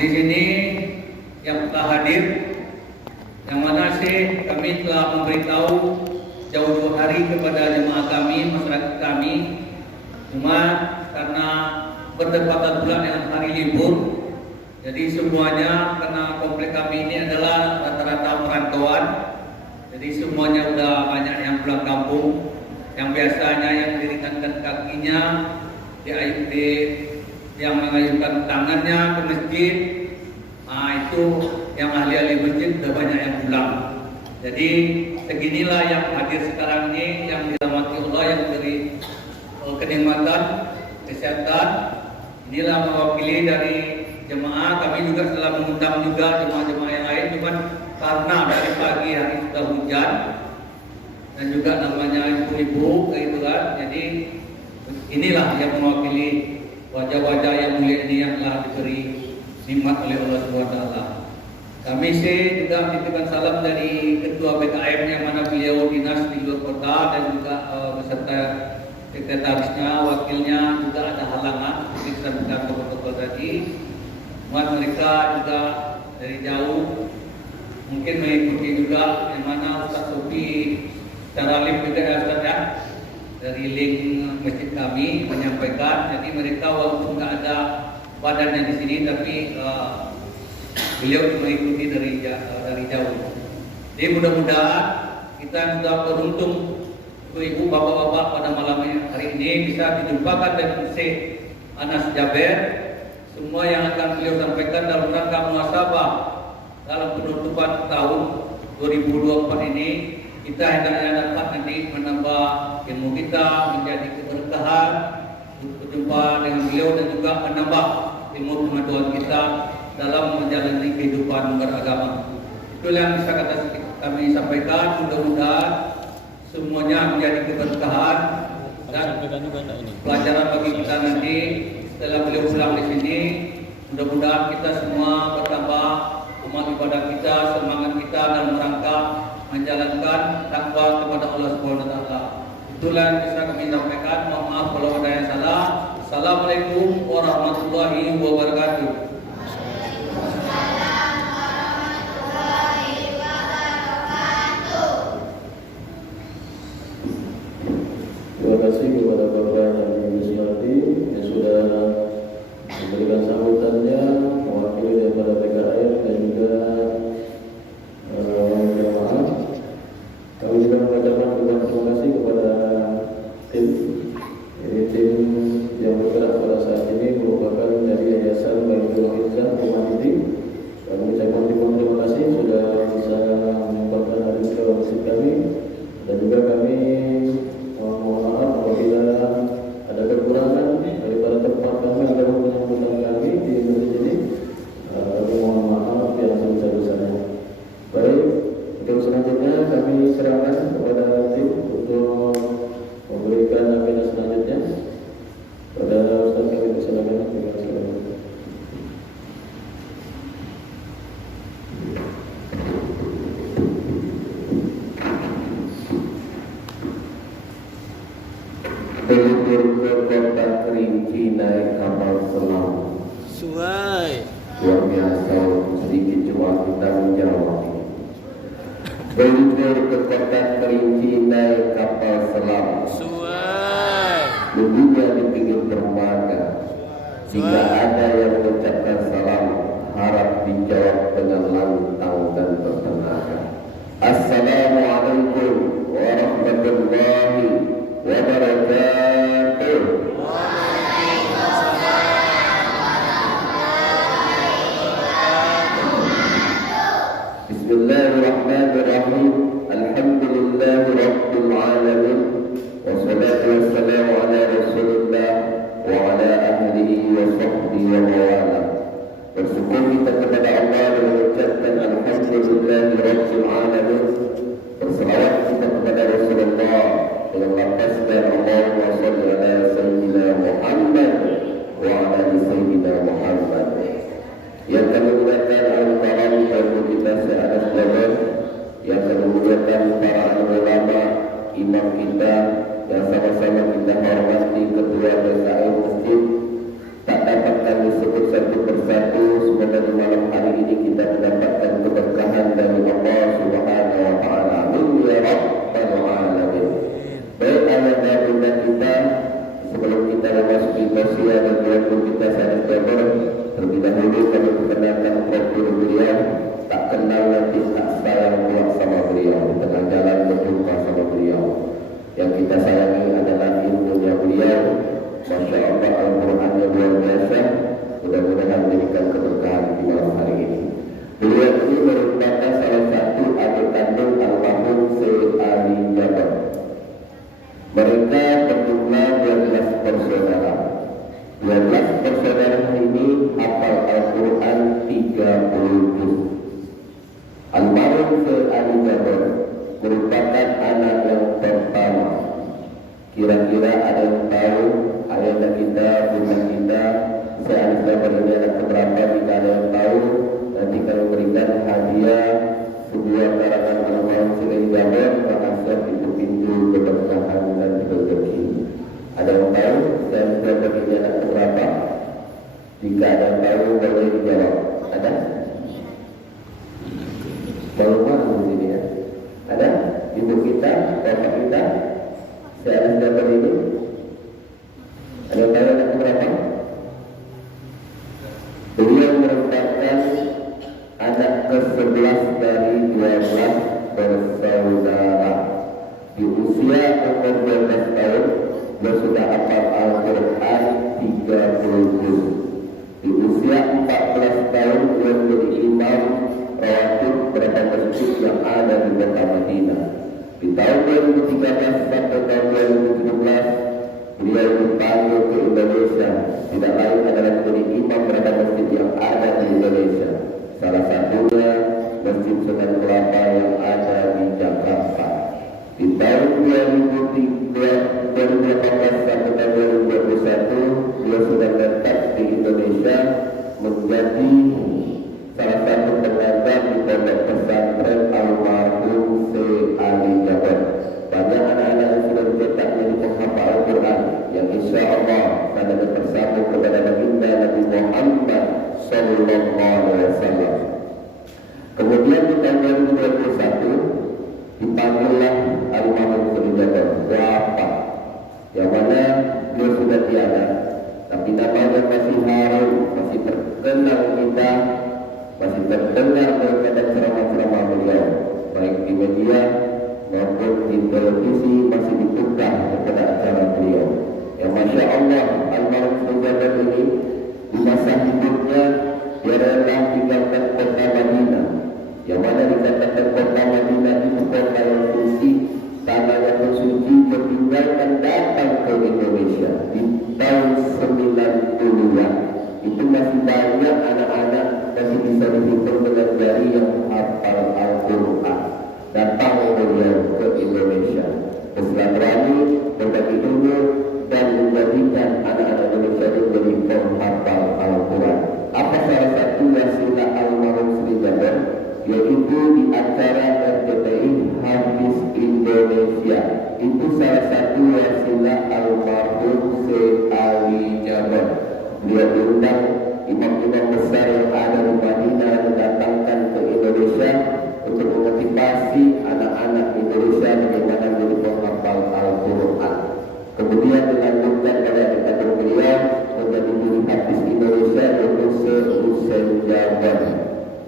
Di sini yang telah hadir, yang mana sih kami telah memberitahu jauh-jauh hari kepada jemaah kami, masyarakat kami, cuma karena berdekatan pula dengan hari libur, jadi semuanya karena komplek kami ini adalah rata-rata perantauan, jadi semuanya udah banyak yang pulang kampung, yang biasanya yang meringankan kakinya yang mengayunkan tangannya ke masjid, itu yang ahli-ahli masjid udah banyak yang pulang. Jadi seginilah yang hadir sekarang ini, yang dirahmati Allah, yang beri kenikmatan, kesehatan. Inilah mewakili dari jemaah. Kami juga telah mengundang juga jemaah-jemaah yang lain, cuman karena dari pagi hari sudah hujan dan juga namanya ibu-ibu gitu kan. Jadi inilah yang mewakili wajah-wajah yang mulia ini yang telah diberi nikmat oleh Allah SWT. Kami sih juga menitipkan salam dari Ketua BKM yang mana beliau dinas di luar kota dan juga beserta sekretarisnya, wakilnya juga ada halangan seperti disebutkan protokol tadi. Buat mereka juga dari jauh mungkin mengikuti juga yang mana Ustaz Sofi secara live juga ya Ustaz ya, dari link masjid kami menyampaikan. Jadi mereka walaupun nggak ada badannya di sini, tapi beliau mengikuti dari jauh. Jadi mudah-mudahan kita yang sudah beruntung, ibu bapak-bapak pada malam hari ini bisa dijumpakan dengan Syekh Anas Jaber. Semua yang akan beliau sampaikan dalam rangka muhasabah dalam penutupan tahun 2024 ini, kita hendaknya dapat nanti menambah ilmu kita, menjadi keberkahan, berjumpa dengan beliau dan juga menambah ilmu pengetahuan kita dalam menjalani kehidupan beragama. Itulah yang bisa kami sampaikan. Mudah-mudahan semuanya menjadi keberkahan dan pelajaran bagi kita nanti setelah beliau pulang di sini. Mudah-mudahan kita semua bertambah amal ibadah kita, semangat kita dalam rangka menjalankan takwa kepada Allah Subhanahu wa taala. Itulah yang bisa kami sampaikan. Mohon maaf kalau ada yang salah. Assalamualaikum warahmatullahi wabarakatuh. Terima kasih kepada Bapak dan Ibu Sumarti yang sudah memberikan sambutannya, mewakili daripada PKM dan juga jemaah. Kami juga mengucapkan terima kasih kepada tim yang bergerak pada saat ini, merupakan dari Yayasan Baitul Izzah Humanity. Kami ucapkan terima kasih sudah bisa menyempatkan hadir ke masjid kami, dan juga kami mohon maaf apabila ada kekurangan daripada tempat kami dalam penyambutan kami di masjid ini. Kami mohon maaf yang sebesar-besarnya. Baik, untuk selanjutnya kami serahkan kepada tim untuk memberikan agenda selanjutnya. Pada Ustaz kami persilakan. Terima kasih. Pelipur ke kota Kerinci naik kapal selam. Suhai. Luar biasa, sedikit cuma kita menjawab. Pelipur ke kota Kerinci naik kapal selam. Suhai. Duduknya di pinggir dermaga. Jika ada yang mengucapkan salam, harap dijawab dengan lantang dan bertenaga. Assalamualaikum warahmatullahi wabarakatuh. Bismillahirrahmanirrahim. Alhamdulillahi rabbil alamin. Wassalatu wassalamu ala Rasulillah wa ala ahlihi wa sahbihi wa mawala. Bersyukur kita kepada Allah dan mengucapkan alhamdulillahi rabbil alamin. Berselawat kita kepada Rasulullah dengan lafazkan Allahumma shalli ala sayyidina Muhammad wa ala ali sayyidina Muhammad. Yang kami muliakan al-karam dan kita seadas jalan, yang kami muliakan para ulama, imam kita, yang sama-sama kita hormati ketua BKM Masjid. Tak dapat kami sebut satu persatu, semoga beliau, tak kenal nanti tak sayang pula sama beliau, di tengah jalan berjumpa sama beliau. Yang kita sayangi adalah ilmunya beliau. Masya Allah, Al-Qurannya luar biasa. Mudah-mudahan memberikan keberkahan di malam hari ini. Beliau ini merupakan salah satu adik kandung almarhum Syekh Ali Jaber. Mereka berjumlah 12 bersaudara. 12 bersaudara ini hafal Al-Quran 30 juz. Almarhum Syekh Ali Jaber merupakan anak yang pertama. Kira-kira ada yang tahu ayah kita, bunda kita, Syekh Ali Jaber ini anak keberapa? Jika ada yang tahu, nanti kami berikan hadiah sebuah karangan almarhum Syekh Ali Jaber, bahasa pintu-pintu keberkahan dan rezeki. Ada yang tahu Syekh Ali Jaber ini anak keberapa? Jika ada yang tahu, boleh dijawab. Ada? Malu-malu di sini ya. Ada? Ibu kita, bapak kita, Syekh Ali Jaber ini. Ada yang tahu anak keberapa? Beliau merupakan anak ke-11 dari 12 bersaudara. Di usia umur 12 tahun, dia sudah hafal Al-Quran 30 juz. Di usia 14 tahun, dia menjadi imam rawatib beberapa masjid yang ada di kota Madinah. Di tahun 2013 sampai tahun 2017, beliau dipanggil ke Indonesia. Tidak lain adalah menjadi imam beberapa masjid yang ada di Indonesia. Salah satunya Masjid Sunan Kelapa yang ada di Jakarta. Di tahun 2018 sampai tahun 2021, dia sudah tetap di Indonesia menjadi salah satu pengajar di pondok pesantren almarhum Syekh Ali Jaber. Banyak anak-anak yang sudah dicetak menjadi penghafal Al-Quran yang insya Allah akan bersambung kepada baginda Nabi Muhammad Sallallahu Alaihi Wasallam. Kemudian di tahun 2021 dipanggillah almarhum Syekh Jaber wafat, yang mana dia sudah tiada, tapi namanya masih harum, masih terkenal kita, masih terdengar daripada ceramah-ceramah beliau, baik di media maupun di televisi masih ditukar kepada acara beliau. Yang Masya Allah, almarhum Syekh Jaber ini di masa hidupnya dia rela tinggalkan kota Madinah, yang mana dikatakan kota Madinah itu kota yang suci, tanah yang suci, ditinggalkan datang ke Indonesia di tahun 90-an. Itu masih banyak anak-anak masih bisa dihitung dengan jari yang hafal Al-Quran datang beliau ke Indonesia, bersilaturahmi, berbagi ilmu, dan menjadikan anak-anak Indonesia menjadi penghafal Al-Quran. Apa salah satu wasilah almarhum Syekh Jaber? Yaitu di acara RCTI Hafiz Indonesia. Itu salah satu wasilah almarhum Syekh Ali Jaber. Beliau diundang imam-imam besar yang ada di Madinah mendatangkan ke Indonesia untuk memotivasi anak-anak Indonesia bagaimana menjadi penghafal Al-Quran. Kemudian dilanjutkan pada dikatakan beliau menjadi guru hadis Indonesia yaitu Syekh Husain Jaber.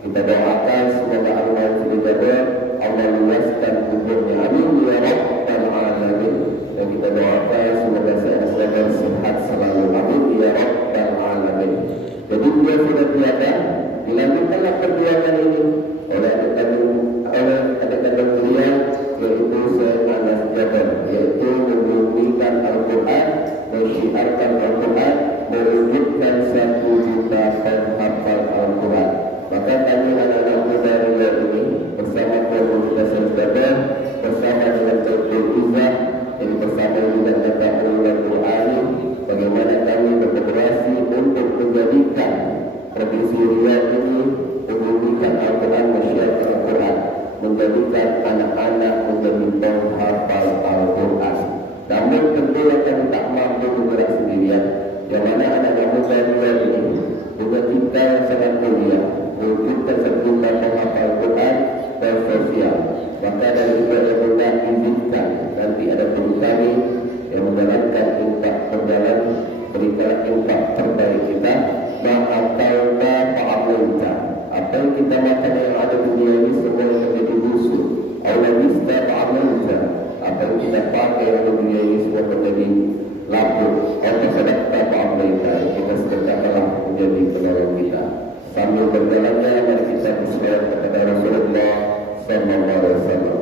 Kita doakan semoga almarhum Syekh Jaber Allah luaskan kuburnya, amin ya rabbal alamin. Dan kita doakan semoga Syekh Jaber sehat selalu, amin ya rabbal alamin. Jadi dia sudah tiada, dilanjutkanlah perjuangan ini oleh adik-adik beliau yaitu Syekh Anas Jaber, yaitu membumikan Al-Quran, mensyiarkan Al-Quran, mewujudkan 1 juta penghafal Al-Quran. Maka kami anak-anak muda beliau ini bersama komunitas Jaber, bersama dengan Dr. Izzah, dan bersama dengan Dr. Al-Quran, bagaimana kami berkooperasi untuk menjadikan provinsi Riau ini membumikan Al-Quran, mensyiarkan Al-Quran, menjadikan anak-anak menjadi penghafal Al-Quran. Namun tentunya kami tak mampu bergerak sendirian. Yang mana anak-anak muda Riau ini juga kita yang sangat mulia, mewujudkan sejumlah penghafal Al-Quran dan sosial. Maka dari itu yang muda izinkan nanti ada guru kami yang menjalankan infak berjalan, berikan infak terbaik kita, ma'atauka fa'amulka. Apa yang kita kita makan yang ada di dunia ini semua yang menjadi busuk. Allah bisa amalnya. Apa yang kita pakai yang ada di dunia ini semua menjadi lapuk. Allah sedang tak amalnya. Kita sedekahkanlah menjadi penolong kita. Sambil berjalannya mari kita berselawat kepada Rasulullah sallallahu alaihi wasallam.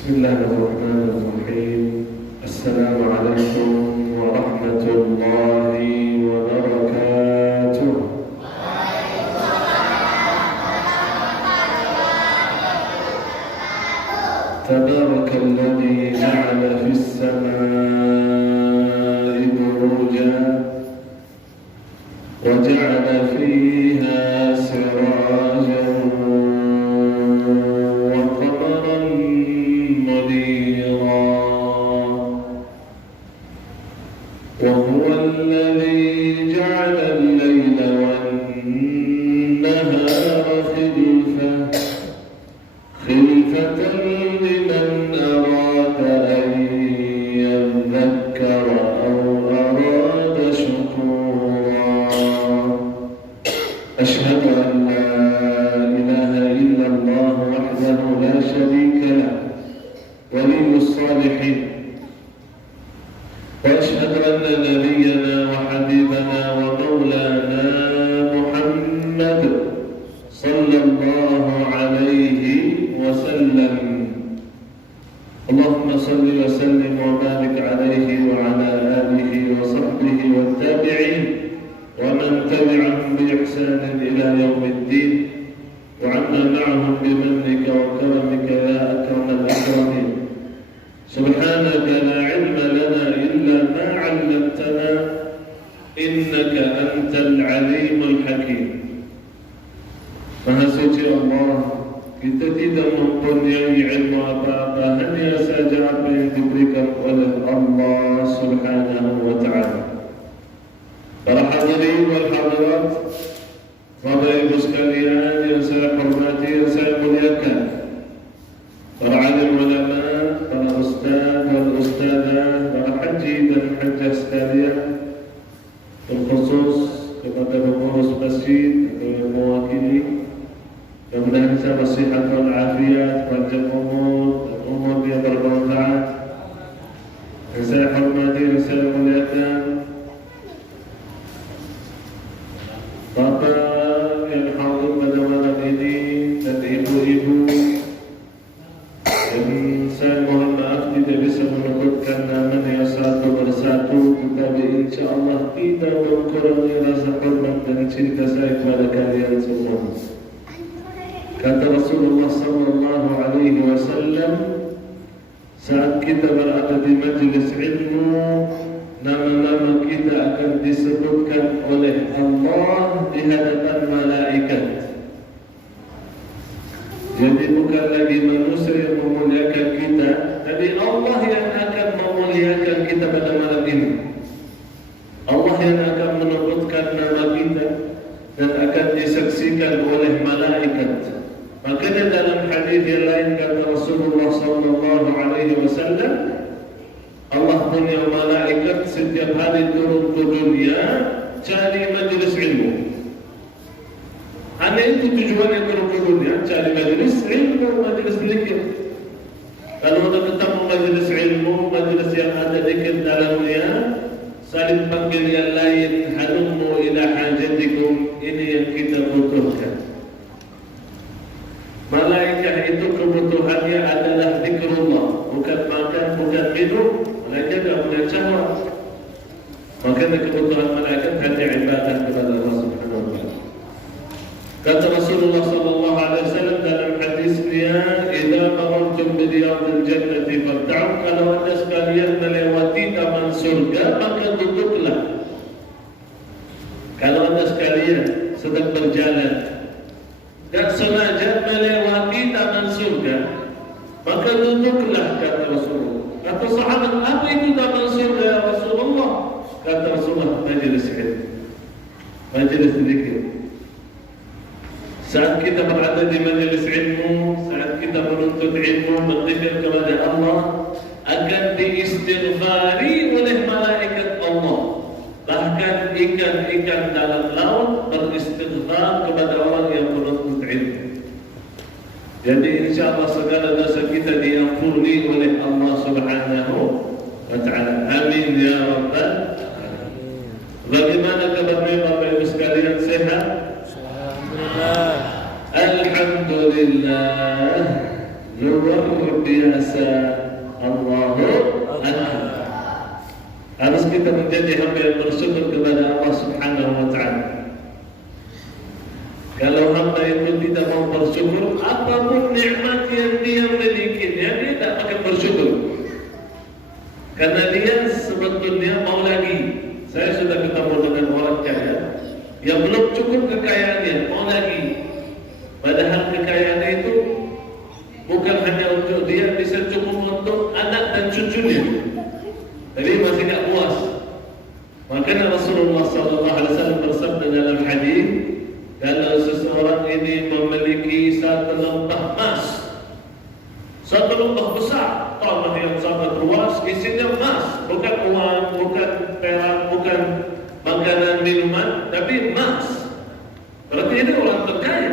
Bismillahirrahmanirrahim. Assalamualaikum warahmatullahi wabarakatuh. Tabarakalladzi ja'ala fis samaa'i burujan wa ja'ala fiha sirajan وهو الذي جعل الليل والنهار خلفة لمن أراد أن يذكر أو أراد شكورا أشهد أن لا إله إلا الله وحده لا شريك له ولي الصالحين وأشهد أن نبينا وحبيبنا ومولانا محمد صلى الله عليه وسلم صل وسلم وبارك عليه وعلى آله وصحبه والتابعين ومن تبعهم بإحسان إلى يوم الدين وعنا معهم بمنك وكرمك يا أكرم الأكرمين. سبحانك لا علم لنا إلا ما علمتنا إنك أنت العليم الحكيم. Maha suci Allah, kita tidak mempunyai ilmu apa-apa, hanya saja apa yang diberikan oleh Allah Subhanahu wa Ta'ala. Para hadirin wal hadirat, Bapak Ibu sekalian yang saya hormati, yang saya muliakan, para alim ulama, para ustaz dan ustazah, para haji dan hajjah sekalian, terkhusus kepada pengurus masjid atau yang mewakili, mudah-mudahan saya sehat walafiat, panjang umur dan umur yang bermanfaat. Yang saya hormati, yang saya muliakan, Bapak yang hadir pada malam ini dan ibu-ibu yang saya mohon maaf tidak bisa menyebutkan namanya satu persatu, tetapi insyaAllah tidak mengurangi rasa hormat dan cinta saya kepada kalian semua. Kata Rasulullah sallallahu alaihi wasallam, saat kita berada di majlis ilmu, nama-nama kita akan disebutkan oleh Allah di hadapan malaikat. Jadi bukan lagi manusia yang memuliakan kita, tapi Allah yang akan memuliakan kita pada malam ini. Allah yang akan menyebutkan nama kita dan akan disaksikan oleh malaikat. Makanya dalam hadis yang lain kata Rasulullah sallallahu alaihi wasallam, Allah punya malaikat setiap hari turun ke dunia cari majlis ilmu. Hanya itu tujuannya turun ke dunia, cari majlis ilmu, majlis zikir. Kalau ada ketemu majlis ilmu, majlis yang ada zikir dalamnya, saling panggil yang lain, halummu ila hajatikum, ini yang kita butuhkan. Malaikat itu kebutuhannya adalah zikrullah, bukan makan, bukan minum. Malaikat tidak boleh cahwa. Makanya kebutuhan malaikat hanya ibadah kepada Allah Subhanahu wa Ta'ala. Kata Rasulullah sallallahu alaihi wasallam dalam hadisnya, "Idza marartum bi riyadil jannati farta'u." Kalau anda sekalian melewati taman surga, maka duduklah. Kalau anda sekalian sedang berjalan dan sengaja melewati taman surga, maka duduklah, kata Rasulullah. Kata sahabat, apa itu taman surga ya Rasulullah? Kata Rasulullah, majlis ilmu, majlis zikir. Saat kita berada di majlis ilmu, saat kita menuntut ilmu, berzikir kepada Allah, akan diistighfari oleh malaikat Allah. Bahkan ikan-ikan dalam laut beristighfar kepada orang yang menuntut ilmu. Jadi insyaAllah segala dosa kita diampuni oleh Allah Subhanahu wa Ta'ala. Amin ya Rabbal Alamin. Bagaimana kabarnya Bapak Ibu sekalian, sehat? Alhamdulillah. Luar biasa. Allahu Akbar. Harus kita menjadi hamba yang bersyukur kepada Allah Subhanahu wa Ta'ala. Kalau hamba itu tidak mau bersyukur, apapun nikmat yang dia miliki, dia tidak akan bersyukur. Karena dia sebetulnya mau lagi. Saya sudah ketemu dengan orang kaya yang belum cukup kekayaannya, mau lagi. Padahal kekayaan itu bukan hanya untuk dia, bisa cukup untuk anak dan cucunya. Jadi masih tidak puas. Makanya Rasulullah SAW bersabda dalam hadis, kalau seseorang ini memiliki satu lembah emas, satu lembah besar, tanah yang sangat luas, isinya emas, bukan uang, bukan perak, bukan makanan minuman, tapi emas. Berarti ini orang terkaya.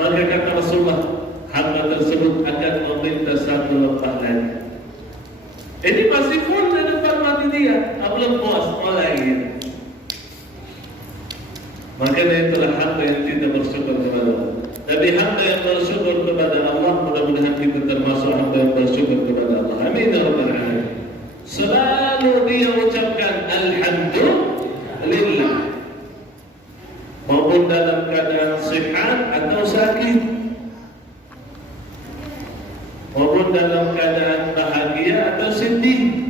Maka kata Rasulullah, hamba tersebut akan meminta satu lembah lagi. Ini masih full di depan mati dia, belum puas, mau lagi. Makanya itulah hamba yang tidak bersyukur kepada Allah. Tapi hamba yang bersyukur kepada Allah, mudah-mudahan kita termasuk hamba yang bersyukur kepada Allah. Amin ya rabbal alamin. Selalu dia ucapkan alhamdulillah, maupun dalam keadaan sihat atau sakit, maupun dalam keadaan bahagia atau sedih,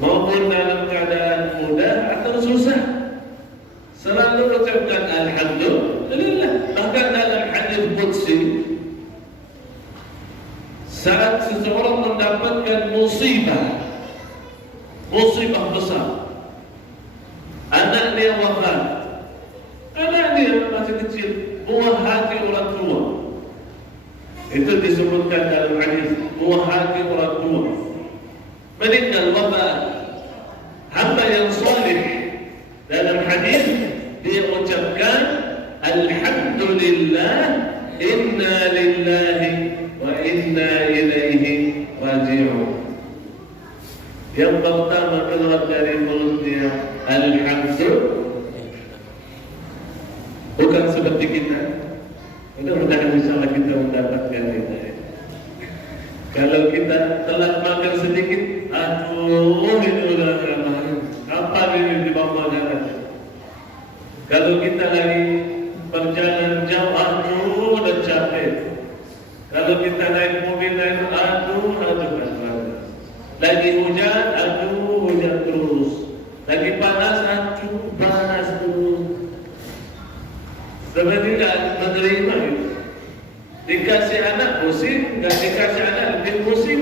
maupun dalam keadaan mudah atau susah, selalu ucapkan alhamdulillah. Bahkan dalam hadis qudsi, saat seseorang mendapatkan musibah besar, anak dia wafat, anak dia masih kecil, buah hati orang tua, itu disebutkan dalam hadis, buah hati orang tua meninggal wafat, hamba yang salih, dalam hadis dia ucapkan alhamdulillah, inna lillahi wa inna ilaihi raji'un. Yang pertama keluar dari mulutnya alhamdulillah, bukan seperti kita. Mudah-mudahan insyaallah kita mendapatkan itu. Kalau kita telah makan sedikit, aduh ini udah apa ini di bawah darah. Kalau kita lagi perjalanan jauh, aduh udah capek. Kalau kita naik mobil naik, aduh. Lagi hujan, aduh hujan terus. Lagi panas, aduh panas terus. Sebenarnya tidak menerima itu. Dikasih anak pusing, nggak dikasih anak lebih pusing.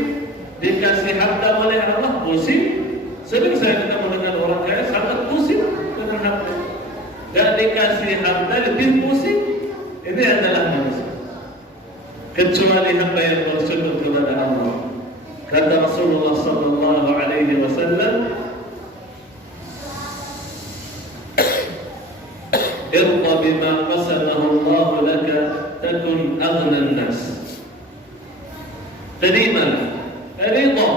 Dikasih harta oleh Allah pusing. Sering saya ketemu dengan orang kaya sangat pusing dengan harta. Nggak dikasih harta lebih pusing. Ini adalah manusia. Kecuali hamba yang bersyukur kepada Allah. Kata Rasulullah sallallahu alaihi wasallam, irda bima qasamahu Allah laka takun aghna an-nas. Terimalah, ridha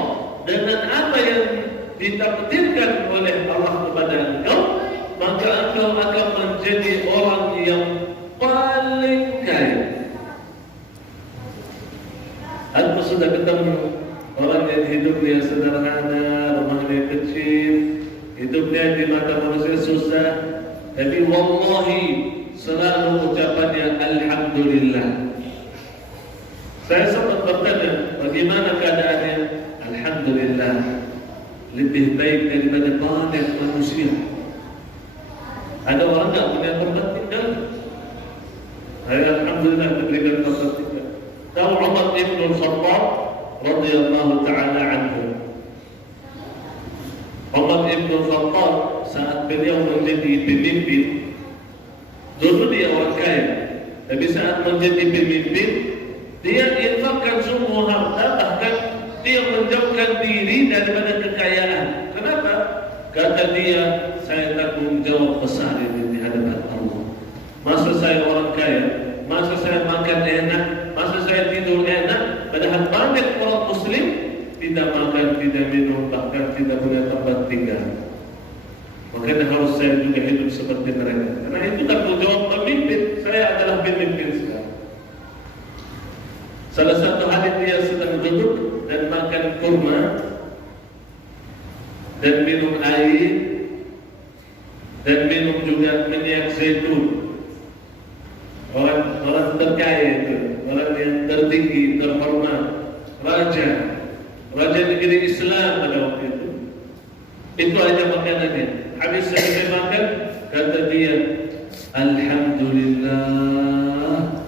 dengan apa yang ditakdirkan oleh Allah kepada engkau, maka engkau akan menjadi orang yang paling kaya. Aku sudah ketemu orang yang hidupnya sederhana, rumahnya kecil, hidupnya di mata manusia susah, tapi wallahi selalu ucapannya alhamdulillah. Saya sempat bertanya, bagaimana keadaannya? Alhamdulillah, lebih baik daripada banyak manusia. Ada orang tak punya tempat tinggal? Saya alhamdulillah diberikan tempat tinggal. Tahu Umar bin Khattab radhiyallahu taala anhu. Umar bin Khattab saat beliau menjadi pemimpin, dulu dia orang kaya, tapi saat menjadi pemimpin, dia infakkan semua harta, bahkan dia menjauhkan diri daripada kekayaan. Kenapa? Kata dia, saya tanggung jawab besar ini di hadapan Allah. Masa saya orang kaya, masa saya makan enak, masa saya tidur enak, padahal banyak orang muslim tidak makan, tidak minum, bahkan tidak punya tempat tinggal. Makanya harus saya juga hidup seperti mereka. Karena itu tanggung jawab pemimpin. Saya adalah pemimpin sekarang. Salah satu hari dia sedang duduk dan makan kurma dan minum air dan minum juga minyak zaitun. Orang terkaya itu, orang yang tertinggi, terhormat, raja negeri Islam pada waktu itu. Itu aja makanannya. Habis selesai makan, kata dia, alhamdulillah,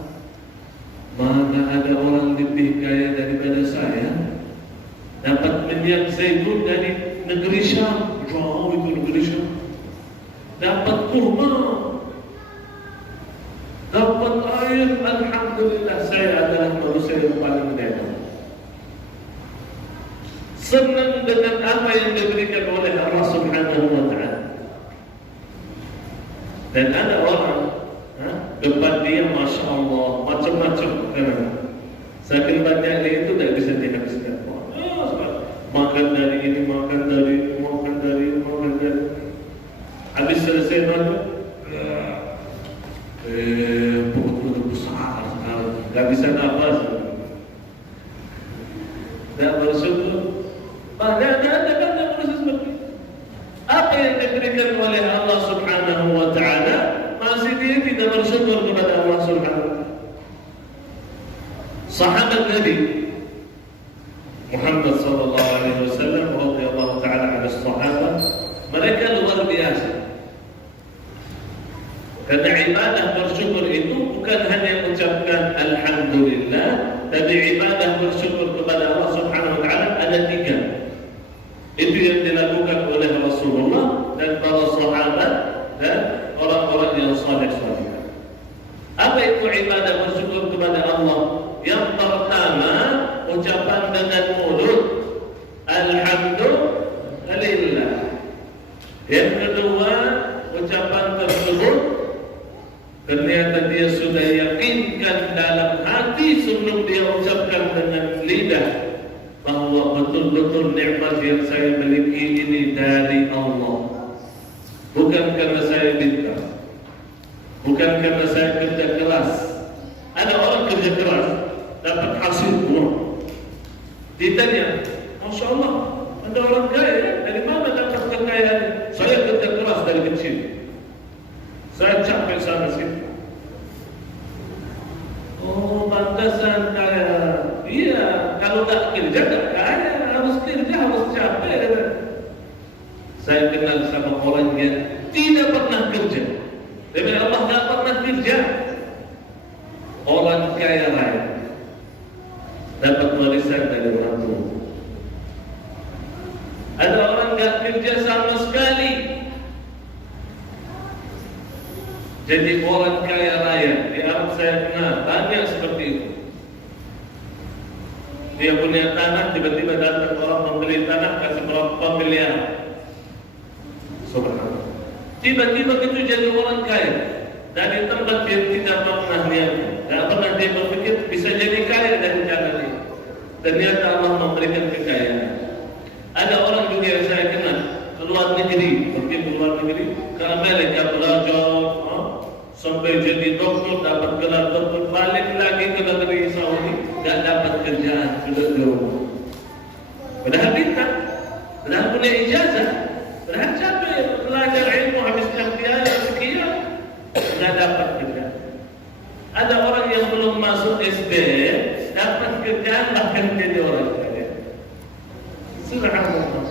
mana ada orang lebih kaya daripada saya. Dapat minyak zaitun dari negeri Syam, jauh itu negeri Syam. Dapat kurma, dapat air, alhamdulillah, saya adalah manusia yang paling hebat. Senang dengan apa yang diberikan oleh Allah Subhanahu wa ta'ala. Dan ada orang depan dia, Masya Allah, macam-macam. Saking banyaknya itu tidak bisa dihabiskan. Makan dari ini, makan dari ini, makan dari ini, makan dari ini. Habis selesai makan, perut besar, nggak bisa nafas. tidak bersyukur. Bahkan ada manusia seperti itu. Apa yang diberikan oleh Allah Subhanahu wa Ta'ala, masih dia tidak bersyukur kepada Allah Subhanahu wa Ta'ala. Sahabat Nabi Muhammad sallallahu alaihi wasallam radhiyallahu ta'ala anhu sahabat, mereka luar biasa. Karena ibadah bersyukur itu bukan hanya mengucapkan alhamdulillah, tapi ibadah bersyukur kepada Allah Subhanahu wa Ta'ala ada 3. Itu yang dilakukan oleh Rasulullah dan para sahabat dan orang-orang yang saleh-saleh. Apa itu ibadah bersyukur kepada Allah? Yang pertama, ucapan dengan mulut alhamdulillah. Yang kedua, ucapan tersebut ternyata dia sudah yakinkan dalam hati sebelum dia ucapkan dengan lidah bahwa betul-betul nikmat yang saya miliki ini dari Allah, bukan karena saya minta, bukan karena saya kerja keras. Ada orang kerja keras dapat hasil buruk, ditanya, Masya Allah, ada orang kaya, dari mana dapat kekayaan? Saya kerja keras dari kecil, saya capek sana sini. Oh, pantasan kaya. Iya, kalau tak kerja tak kaya, harus kerja, harus capek. Saya kenal sama orang yang tidak pernah kerja. Demi Allah tak pernah kerja. Orang kaya raya dapat warisan dari orang tua. Ada orang tak kerja sama sekali, jadi orang kaya raya. Di Arab saya kenal banyak seperti itu. Dia punya tanah, tiba-tiba datang orang membeli tanah, kasih berapa miliar. Subhanallah. Tiba-tiba itu jadi orang kaya dari tempat yang tidak pernah lihat, tidak pernah dia berpikir bisa jadi kaya dari cara ini. Ternyata Allah memberikan kekayaan. Ada orang juga yang saya kenal ke luar negeri, pergi ke luar negeri, ke Amerika belajar, sampai jadi doktor, dapat gelar doktor, balik lagi ke negeri Saudi, tidak dapat kerjaan, sudah di rumah. Padahal pintar, padahal punya ijazah, padahal capek belajar ilmu, habiskan biaya sekian, tidak dapat kerjaan. Ada orang yang belum masuk SD, dapat kerjaan bahkan jadi orang kaya. Subhanallah.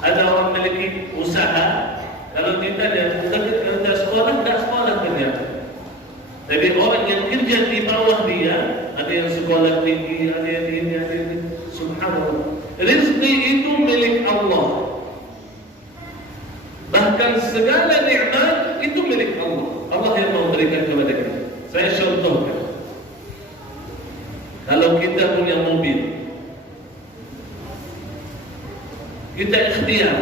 Ada orang memiliki usaha, kalau kita kerja sekolah, tidak sekolah ternyata. Tapi orang yang kerja di bawah dia, ada yang sekolah tinggi, ada yang ini, ada yang ini. Subhanallah. Rizki itu milik Allah. Bahkan segala nikmat itu milik Allah. Allah yang memberikan kepada kita. Saya contohkan. Kalau kita punya mobil, kita ikhtiar,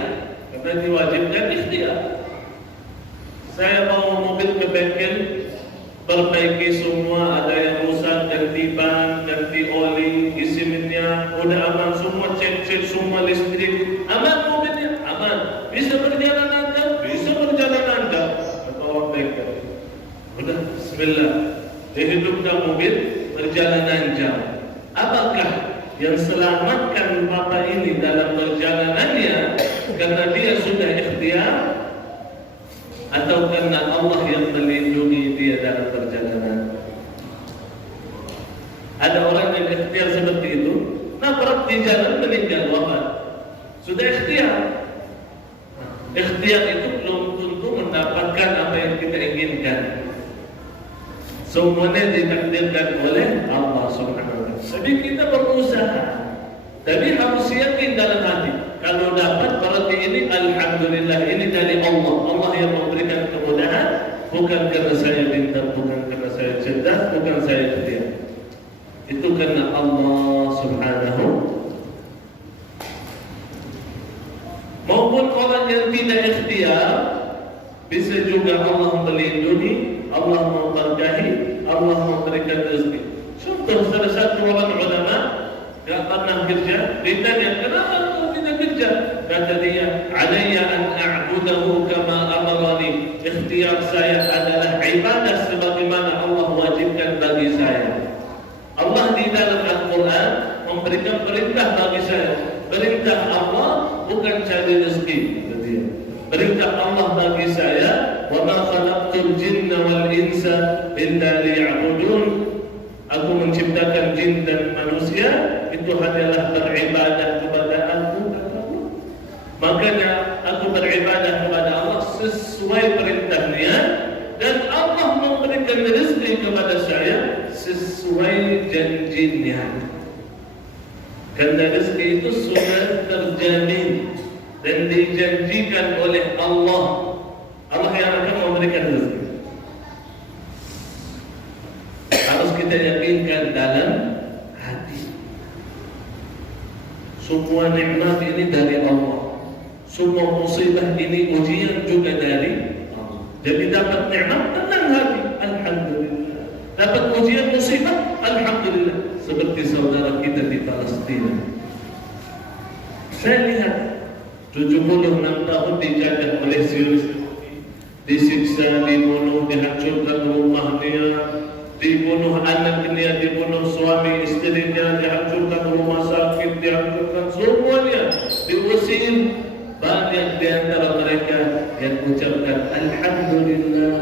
karena diwajibkan ikhtiar. Saya bawa mobil ke bengkel, perbaiki semua, ada yang rusak, ganti ban, ganti oli, isi minyak, udah aman semua, cek semua listrik, aman mobilnya, aman, bisa berjalan anda, kata orang bengkel. Udah, bismillah, dihidupkan mobil, perjalanan jauh. Apakah yang selamatkan bapak ini dalam perjalanannya karena dia sudah ikhtiar, atau karena Allah yang melindungi dia dalam perjalanan? Ada orang yang ikhtiar seperti itu, nabrak di jalan meninggal wafat. Sudah ikhtiar. Ikhtiar itu belum tentu mendapatkan apa yang kita inginkan. Semuanya ditakdirkan oleh Allah Subhanahu wa Ta'ala. Jadi kita berusaha, tapi harus yakin dalam hati. Kalau dapat berarti ini alhamdulillah, ini dari Allah. Allah yang memberikan kemudahan, bukan karena saya pintar, bukan karena saya cerdas, bukan saya ikhtiar. Itu karena Allah Subhanahu. Maupun orang yang tidak ikhtiar, bisa juga Allah melindungi, Allah memberkahi, Allah memberikan rezeki. Contoh salah satu orang ulama tidak pernah kerja, ditanya kenapa kau tidak kerja? Kata dia, "Alayya an a'budahu kama amarani." Ikhtiar saya adalah ibadah sebagaimana Allah wajibkan bagi saya. Allah di dalam Al-Quran berikan perintah bagi saya. Perintah Allah bukan cari rezeki, kata dia. Perintah Allah bagi saya, wa ma khalaqtul jinna wal insa illa liya'budun. Aku menciptakan jin dan manusia itu hanyalah beribadah kepada aku, kata Allah. Makanya aku beribadah kepada Allah sesuai perintahnya, dan Allah memberikan rezeki kepada saya sesuai janjinya. Karena rezeki itu sudah terjamin dan dijanjikan oleh Allah. Allah yang akan memberikan rezeki. Harus kita yakinkan dalam hati. Semua nikmat ini dari Allah. Semua musibah ini ujian juga dari Allah. Jadi dapat nikmat, tenang hati, alhamdulillah. Dapat ujian musibah, alhamdulillah. Seperti saudara kita di Palestina. Saya lihat 76 tahun dijajah oleh Zionis, disiksa, dibunuh, dihancurkan rumahnya, dibunuh anaknya, dibunuh suami istrinya, dihancurkan rumah sakit, dihancurkan semuanya, diusir. Banyak di antara mereka yang mengucapkan alhamdulillah.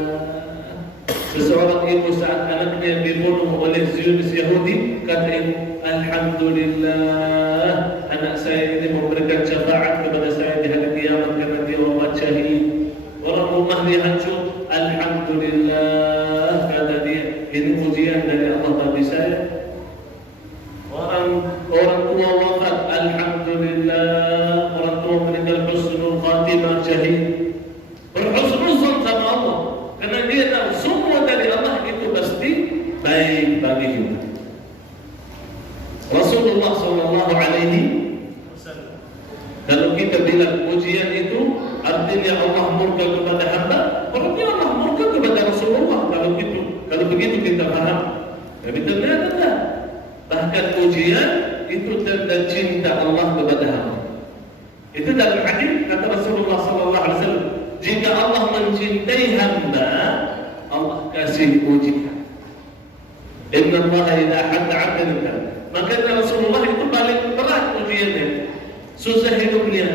Seseorang ibu saat anaknya dibunuh oleh Zionis Yahudi, kata ibu, alhamdulillah, anak saya ini memberikan syafaat kepada saya di hari kiamat karena dia wafat syahid. Orang rumah dia hancur, alhamdulillah, kata dia, ini ujian dari Allah bagi saya. Orang tua wafat, alhamdulillah, orang tua meninggal husnul khatimah syahid. Berhusnuzon sama Allah, karena dia tahu semua dari Allah itu pasti baik bagi kita. Rasulullah sallallahu alaihi wasallam, kalau kita bilang ujian itu artinya Allah murka kepada hamba, berarti Allah murka kepada Rasulullah. Kalau begitu kita paham. Tapi ternyata tak. Bahkan ujian itu tanda cinta Allah kepada hamba. Itu dalam hadis kata Rasulullah sallallahu alaihi wasallam, jika Allah mencintai hamba, Allah kasih ujian. Inna Allah idza hadda 'abdan, maka Rasulullah itu paling berat ujiannya. Susah hidupnya,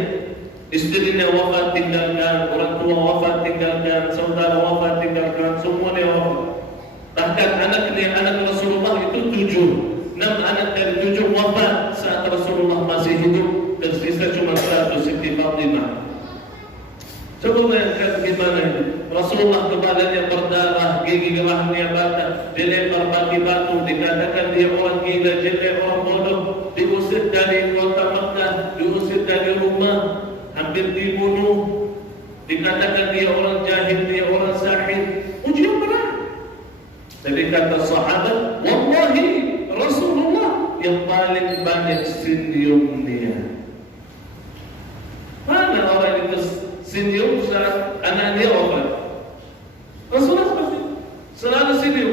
istrinya wafat tinggalkan, orang tua wafat tinggalkan, saudara wafat tinggalkan, semuanya wafat. Bahkan anak Rasulullah itu 6 anak dari 7 wafat saat Rasulullah masih hidup, tersisa cuma 1 Siti Fatimah. Coba bayangkan gimana itu. Rasulullah kepalanya berdarah, gigi gerahnya patah, dilempar bagi batu, dikatakan dia orang gila, jelek, orang bodoh, diusir dari kota Mekah, diusir dari rumah, hampir dibunuh, dikatakan dia orang jahil, dia orang sahih. Ujian berat. Jadi kata sahabat, wallahi Rasulullah yang paling banyak senyumnya. Mana orang itu senyum saat anak dia wafat? Rasulullah seperti selalu senyum,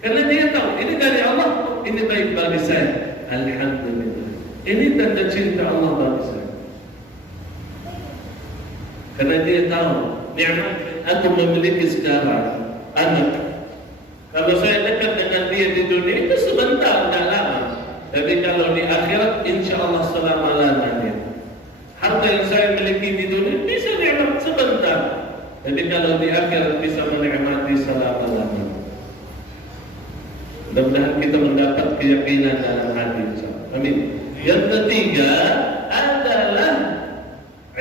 karena dia tahu ini dari Allah, ini baik bagi saya. Alhamdulillah, ini tanda cinta Allah bagi saya. Karena dia tahu nikmat aku memiliki sekarang anak. Kalau saya dekat dengan dia di dunia itu sebentar, tidak lama. Tapi kalau di akhirat, insya Allah selama-lamanya. Harta yang saya miliki di dunia bisa nikmat sebentar. Jadi kalau di akhirat bisa menikmati selama-lamanya. Mudah-mudahan kita mendapat keyakinan dalam hati. Amin. Yang ketiga adalah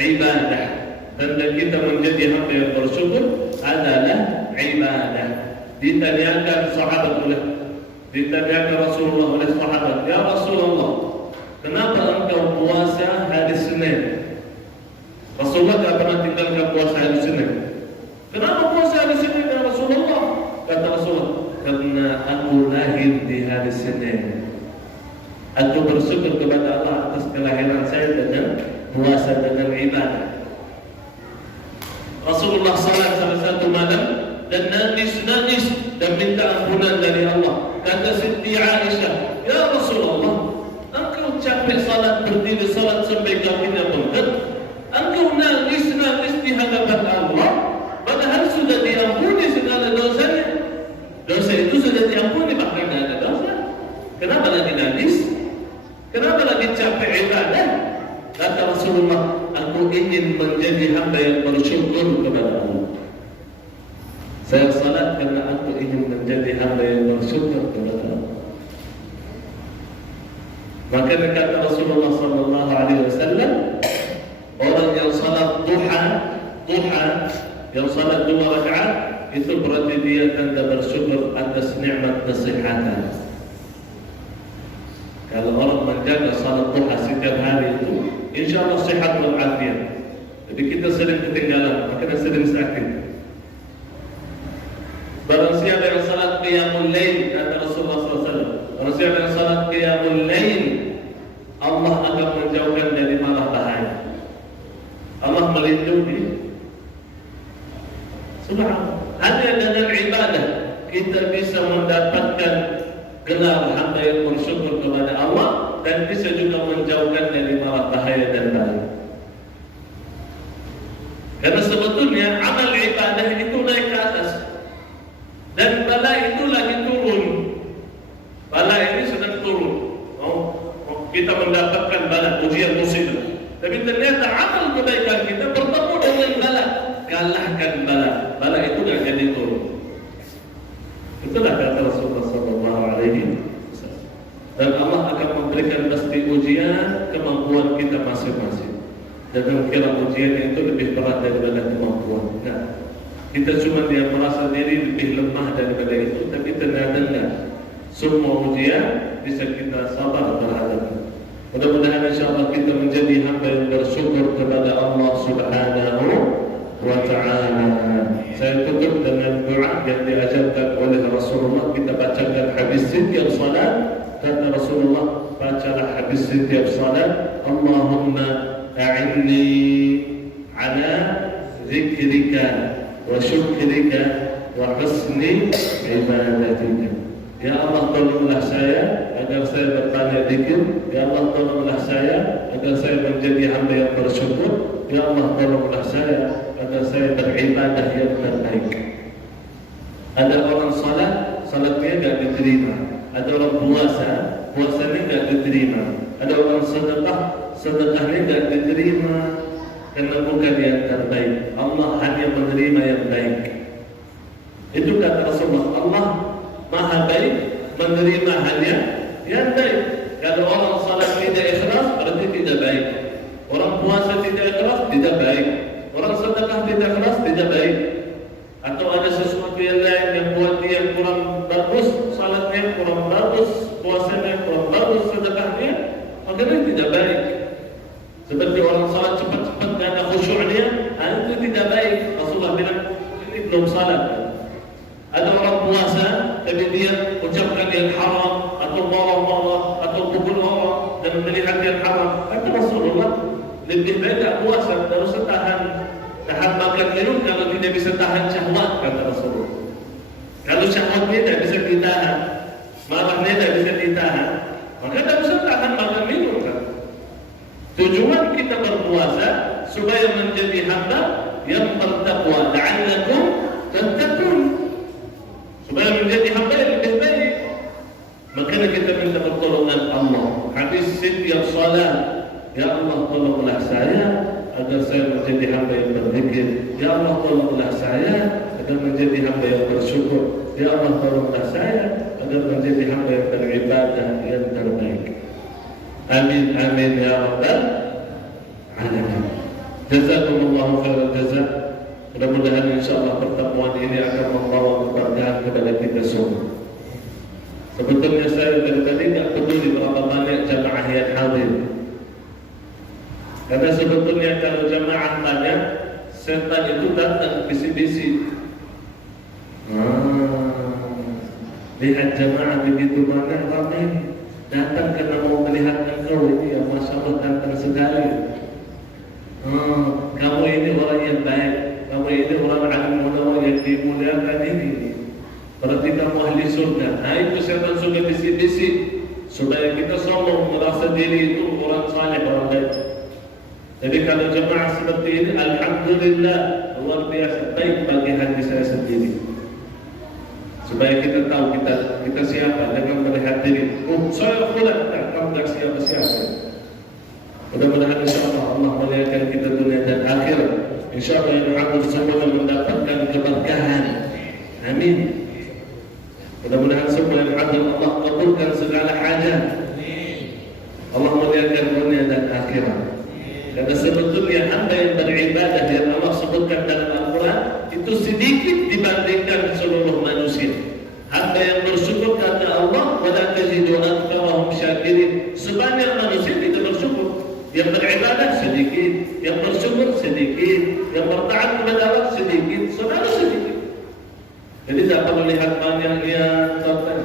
ibadah. Dan kita menjadi hamba yang bersyukur adalah ibadah. Ditanyakan Rasulullah oleh sahabat, ya Rasulullah, kenapa engkau puasa hari Senin? Rasulullah tidak pernah tinggalkan puasa hari Senin. Kenapa puasa hari Senin ya Rasulullah? Kata Rasulullah, karena aku lahir di hari Senin. Aku bersyukur kepada Allah atas kelahiran saya dengan puasa, dengan ibadah. Rasulullah salat salah satu malam dan nangis dan minta ampunan dari Allah. Kata Siti Aisyah, ya Rasulullah, engkau capek salat, berdiri salat sampai kakinya bengkak, engkau nangis di hadapan Allah, padahal sudah diampuni segala dosanya. Dosa itu sudah diampuni, bahkan tidak ada dosa. Kenapa lagi nangis? bersyukur kepada Allah. Maka kata Rasulullah sallallahu alaihi wasallam, orang yang salat duha yang salat 2 rakaat itu berarti dia tanda bersyukur atas nikmat kesehatan. Kalau orang menjaga salat duha setiap hari itu, insyaallah sehat walafiat. Jadi kita sering ketinggalan, makanya sering sakit. Barang siapa yang salat qiyamul lail, kata Rasulullah SAW, barang siapa yang salat qiyamul lail, Allah akan menjauhkan dari mara bahaya. Allah melindungi. Subhanallah. Hanya dengan ibadah kita bisa mendapatkan gelar hamba yang bersyukur kepada Allah dan bisa juga menjauhkan dari mara bahaya dan bala. Karena sebetulnya amal ibadah itu naik ke atas dan bala itu lagi turun. Bala ini sedang turun. Kita mendapatkan bala, ujian musibah. Tapi ternyata amal kebaikan kita bertemu dengan bala, kalahkan bala. Bala itu tidak jadi turun. Itulah kata Rasulullah SAW. Dan Allah akan memberikan pasti ujian kemampuan kita masing-masing. Jangan kira ujian itu lebih berat daripada kemampuan. Nah, kita cuma dia merasa diri lebih lemah daripada itu, tapi ternyata enggak. Semua ujian bisa kita sabar terhadapnya. Mudah-mudahan insyaAllah kita menjadi hamba yang bersyukur kepada Allah Subhanahu wa Ta'ala. Saya tutup dengan doa yang diajarkan oleh Rasulullah. Kita bacakan habis setiap salat. Kata Rasulullah, bacalah habis setiap salat, Allahumma a'inni ala zikrika wa syukrika wa husni ibadatika. Ya Allah, tolonglah saya agar saya berbanyak zikir. Ya Allah, tolonglah saya agar saya menjadi hamba yang bersyukur. Ya Allah, tolonglah saya agar saya beribadah yang terbaik. Ada orang salatnya tidak diterima. Ada orang puasanya tidak diterima. Ada orang sedekahnya tidak diterima karena bukan yang terbaik. Allah hanya menerima yang baik. Itu kata Rasulullah. Allah Maha baik, menerima hanya yang baik. Kalau orang salat tidak ikhlas, berarti tidak baik. Orang puasa tidak ikhlas, tidak baik. Orang sedekah tidak ikhlas, tidak baik. Atau ada sesuatu yang lain yang buat dia kurang bagus, salatnya kurang bagus, puasanya kurang bagus, sedekahnya, maka dia tidak baik. Seperti orang salat cepat-cepat dan ada khusyuknya, itu tidak baik. Rasulullah bilang, ini belum salat. Ada orang puasa, tapi dia ucapkan yang haram, atau marah-marah, atau pukul orang, dan melihat yang haram. Kata Rasulullah, lebih baik tak puasa, tak usah tahan makan minum kalau tidak bisa tahan syahwat, kata Rasulullah. Kalau syahwatnya tidak bisa ditahan, marahnya tidak bisa ditahan, maka tak usah tahan makan minum, kan? Tujuan kita berpuasa supaya menjadi hamba yang bertakwa, la'allakum tattaqun. Supaya menjadi hamba yang lebih baik. Makanya kita minta pertolongan Allah. Habis setiap salat, ya Allah, tolonglah saya agar saya menjadi hamba yang berzikir. Ya Allah, tolonglah saya agar menjadi hamba yang bersyukur. Ya Allah, tolonglah saya agar menjadi hamba yang beribadah yang terbaik. Amin, amin ya rabbal alamin. Jazakumullahu khairan jazak. Mudah-mudahan insyaAllah pertemuan ini akan membawa keberkahan kepada kita semua. Sebetulnya saya dari tadi tidak peduli berapa banyak jamaah yang hadir. Karena sebetulnya kalau jamaah banyak, setan itu datang bisi-bisi. Lihat jamaah begitu banyak, ramai datang karena mau melihat engkau ini, ya Masya Allah, datang sekali. Kamu ini orang yang baik. Kamu ini orang alim munawwar yang dimuliakan ini. Berarti kamu ahli surga. Nah, itu setan suka bisi-bisi supaya kita sombong, merasa diri itu orang saleh, orang baik. Jadi kalau jemaah seperti ini, alhamdulillah, luar biasa baik bagi hati saya sendiri. Supaya kita tahu kita siapa, jangan melihat diri. Saya fulan, kamu tak siapa-siapa. Mudah-mudahan insyaAllah Allah muliakan kita dunia dan akhirat. InsyaAllah yang hadir semua mendapatkan keberkahan. Amin. Mudah-mudahan semua yang Subhanahu Allah kabulkan segala hajat. Allah muliakan dunia dan akhirat. Karena sebetulnya hamba yang beribadah yang Allah sebutkan dalam Al-Quran itu sedikit dibandingkan seluruh manusia. Hamba yang bersyukur karena Allah, wala tajidu aktsarahum syakirin. Sebanyak manusia tidak bersyukur. Yang beribadah sedikit, yang bersyukur sedikit, yang bertaat kepada Allah sedikit, selalu sedikit. Jadi tak perlu lihat banyaknya total.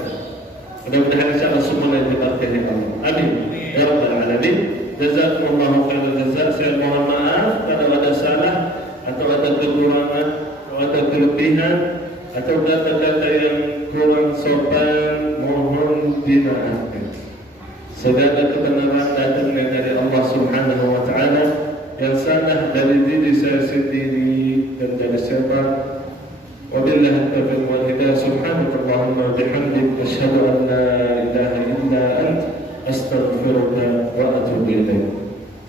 Mudah-mudahan insyaallah semua yang diberkahi Allah. Amin. Ya Rabbal Alamin. Jazakumullahu khairan jazaa. Saya mohon maaf kalau ada salah atau ada kekurangan atau ada kelebihan atau kata-kata yang kurang sopan, mohon dimaafkan. Segala kebenaran datangnya dari Allah Subhanahu wa taala, yang salah dari diri saya sendiri dan dari syaitan. Wabillahi taufiq wal hidayah. Subhanakallahumma wa bihamdik asyhadu an la ilaha illa anta astaghfiruka wa atubu ilaik.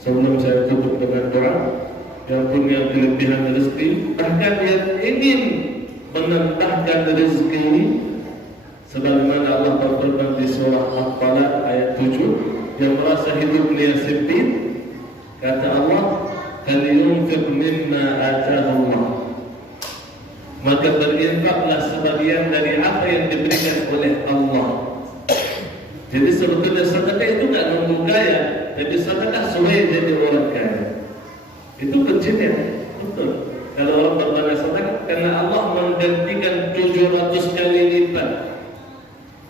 Sebelum saya tutup dengan doa, yang punya kelebihan rezeki, bahkan yang ingin menambahkan rezeki ini, sebagaimana Allah berfirman di surah Al-Falaq ayat 7, yang merasa hidupnya sempit, kata Allah, hal yunfiq mimma atahu Allah, maka berinfaklah sebagian dari apa yang diberikan oleh Allah. Jadi sebetulnya sedekah itu tidak nunggu kaya, jadi sedekah sesuai jadi orang kaya. Itu kuncinya, betul. Kalau orang berbanyak sedekah, karena Allah menggantikan 700 kali lipat.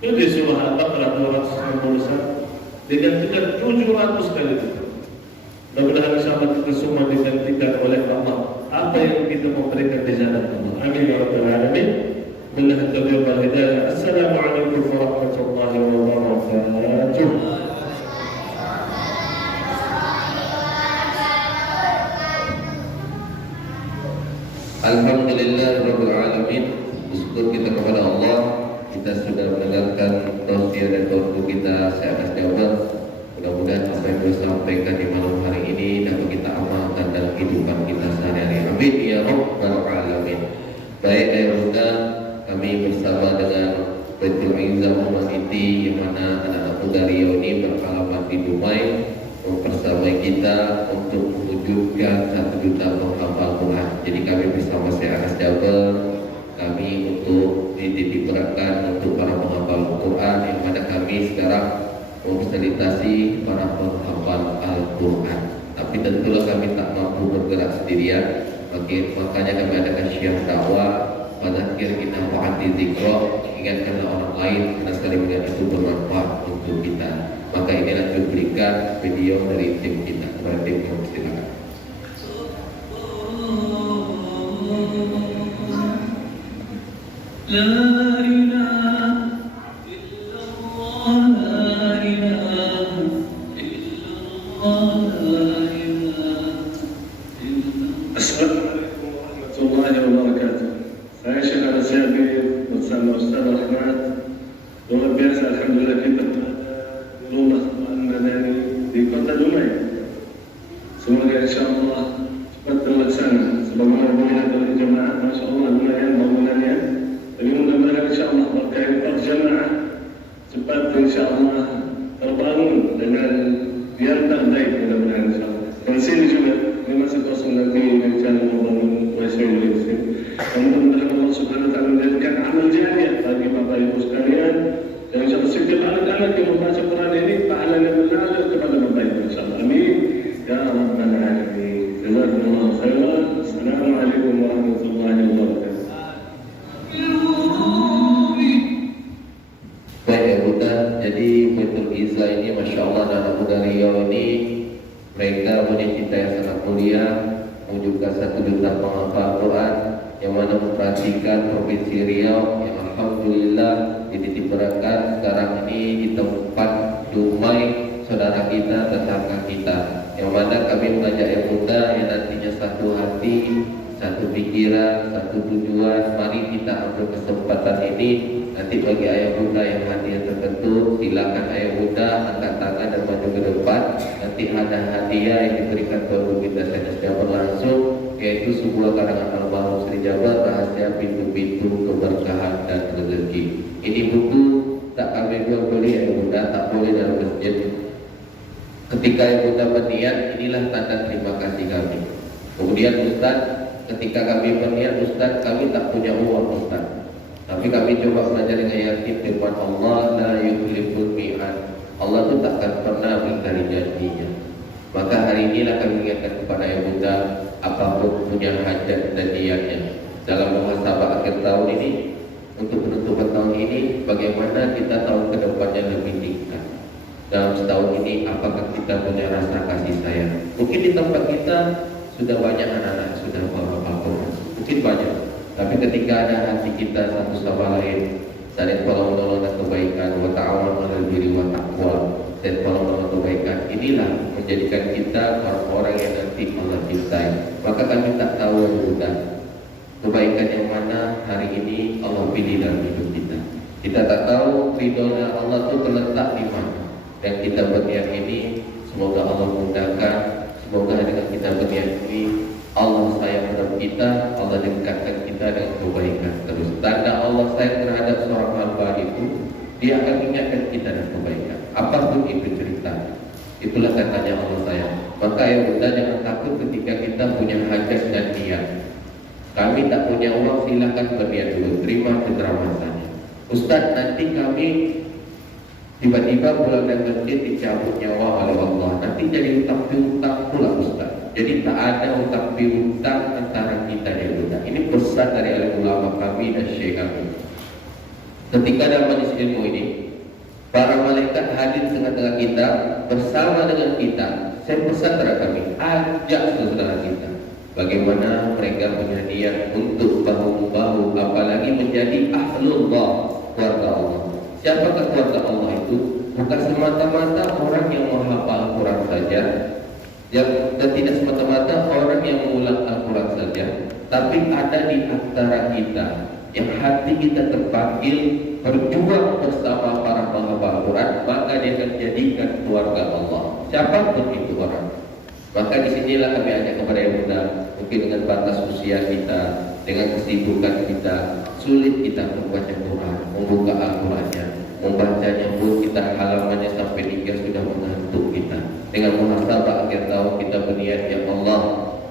Itu di surah Al-Baqarah 261, digantikan 700 kali lipat. Mudah-mudahan insyaallah kita semua digantikan oleh Allah apa yang kita mau berikan di jalan Allah. Amin ya rabbal alamin. Billahi taufiq wal hidayah. Assalamualaikum warahmatullahi wabarakatuh. Alhamdulillah rabbil alamin. Bersyukur kita kepada Allah, kita sudah mendengarkan tausiah dan tausiah kita seatas Jabar. Mudah-mudahan apa yang disampaikan di malam hari ini dapat kita amalkan dalam kehidupan kita sehari-hari. Amin ya rabbal alamin. Baik ayah bunda, kami bersama dengan Baitul Izzah Humanity yang mana anak-anak muda Riau ini beralamat di Dumai mempersamai kita untuk mewujudkan 1 juta penghafal Quran. Jadi kami bersama Seanas Jabar, kami untuk dititik beratkan untuk para penghafal Quran yang mana kami sekarang memfasilitasi para penghafal Al-Quran. Tapi tentulah kami tak mampu bergerak sendirian. Makanya kami adakan syiar dakwah, fadzakir in nafa'ati dzikra, ingatkanlah orang lain karena sekali mengingat itu bermanfaat untuk kita. Maka inilah diberikan video dari tim kita. Kepada tim yang silakan. La ilaha illallah, la ilaha illallah, la ilaha illallah. Assalamualaikum warahmatullahi wabarakatuh. Saya Syekh Al-Syabi bersama Ustaz Rahmat. Luar biasa, alhamdulillah kita berada di rumah Al-Madani di kota Dumai. Semoga insyaAllah cepat terlaksana sebagaimana diminta oleh jemaah. Masya Allah lumayan bangunannya. Jadi mudah-mudahan insyaAllah berkah infak jemaah cepat insyaAllah terbangun dengan yang terbaik mudah-mudahan insyaAllah. Dan sini juga ini masih kosong nanti rencana membangun WC di sini. Mudah-mudahan Allah Subhanahu wa taala menjadikan amal jariah bagi Bapak Ibu sekalian. Dan insyaAllah setiap anak-anak yang membaca Quran ini pahalanya mengalir kepada Bapak Ibu insyaAllah. Amin ya rabbal alamin. Jazakumullahu khairan. Assalamualaikum warahmatullahi wabarakatuh. Baik ya bunda, jadi Baitul Izzah ini Masya Allah anak muda Riau ini mereka punya cita yang sangat mulia, mewujudkan 1 juta penghafal Quran yang mana memperhatikan Provinsi Riau yang alhamdulillah dititip beratkan sekarang ini di tempat Dumai saudara kita, tetangga kita, yang mana kami mengajak yang muda yang nantinya satu hati, satu pikiran, satu tujuan. Mari kita ambil kesempatan ini. Nanti bagi ayah bunda yang hadiah tertentu, silakan ayah bunda angkat tangan dan maju ke depan. Nanti ada hadiah yang diberikan ke guru kita Seanas Jabar langsung, yaitu sebuah karangan almarhum Sri Jabar, Rahasia Pintu-Pintu Keberkahan dan Rezeki. Ini buku tak Ketika Ibunda berniat, inilah tanda terima kasih kami. Kemudian Ustaz, ketika kami berniat, Ustaz, kami tak punya uang Ustaz, tapi kami coba belajar dengan yakin firman Allah, la yukhliful mi'ad. Allah itu takkan pernah mengingkari janjinya. Maka hari inilah kami ingatkan kepada Ibunda, apapun punya hajat dan niatnya dalam muhasabah akhir tahun ini, untuk penutupan tahun ini, bagaimana kita tahun ke depannya lebih tingkat. Dalam setahun ini, apakah kita punya rasa kasih sayang? Mungkin di tempat kita sudah banyak anak-anak sudah Al-Quran, mungkin banyak. Tapi ketika ada hati kita satu sama lain, saling tolong menolong dan kebaikan, wa ta'awanu 'alal birri wa taqwa, dan tolong menolong kebaikan, inilah menjadikan kita orang-orang yang nanti Allah cintai. Maka kami tak tahu Bunda, kebaikan yang mana hari ini Allah pilih dalam hidup kita. Kita tak tahu ridhonya Allah itu terletak di mana. Dan kita berniat ini, semoga Allah mudahkan. Semoga dengan kita berniat ini, Allah sayang terhadap kita, Allah dekatkan kita dengan kebaikan terus. Tanda Allah sayang terhadap seorang hamba itu, dia akan ingatkan kita dengan kebaikan. Apapun itu cerita, itulah tandanya Allah sayang. Maka ya Bunda, jangan takut ketika kita punya hajat dan niat. Kami tak punya uang, silakan berniat dulu, terima penceramasannya. Ustaz, nanti kami tiba-tiba pulang dari masjid dicabut nyawa oleh Allah, nanti jadi utang piutang pula Ustaz. Jadi tak ada utang piutang antara kita dan Bunda. Ini pesan dari ulama kami dan syekh kami. Ketika dalam majlis ilmu ini, para malaikat hadir tengah-tengah kita bersama dengan kita. Saya pesan kepada kami, ajak saudara kita. Bagaimana mereka punya niat untuk bahu-bahu, apalagi menjadi ahlullah, keluarga Allah. Siapakah keluarga Allah itu? Bukan semata-mata orang yang menghafal Al-Quran saja, dan tidak semata-mata orang yang mengulang Al-Quran saja, tapi ada di antara kita yang hati kita terpanggil berjuang bersama para penghafal Al-Quran, maka dia akan jadikan keluarga Allah. Siapapun itu orang. Maka disinilah kami ajak kepada Ibunda, mungkin dengan batas usia kita, dengan kesibukan kita, sulit kita membaca Quran, membuka Al-Qurannya, membacanya pun kita halamannya sampai 3 sudah mengantuk kita. Dengan muhasabah akhir tahun kita berniat, ya Allah,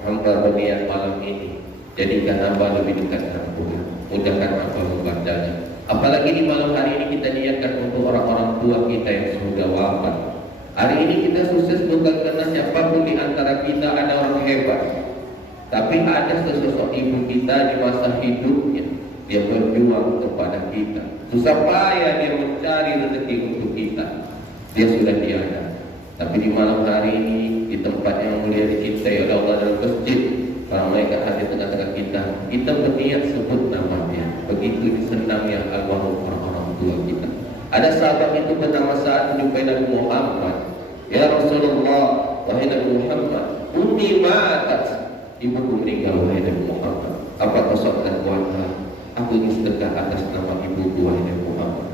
hamba berniat malam ini jadikan hamba lebih dekat dengan Tuhan, mudahkan hamba membacanya. Apalagi di malam hari ini kita niatkan untuk orang-orang tua kita yang sudah wafat. Hari ini kita sukses bukan karena siapapun di antara kita ada orang hebat, tapi ada sesosok ibu kita di masa hidupnya, dia berjuang kepada kita, susah payah dia mencari rezeki untuk kita, dia sudah tiada. Tapi di malam hari ini, di tempat yang mulia dicintai oleh Allah dalam masjid, para malaikat hadir tengah-tengah kita, kita berniat sebut namanya. Begitu senangnya almarhum orang-orang tua kita. Ada sahabat itu bernama Sa'ad menjumpai Nabi Muhammad. Ya Rasulullah, wahai Nabi Muhammad, ummi matat, ibuku meninggal wahai Nabi Muhammad. Apa kosong dan kuasa? Aku ingin sedekah atas nama ibuku wahai Nabi Muhammad.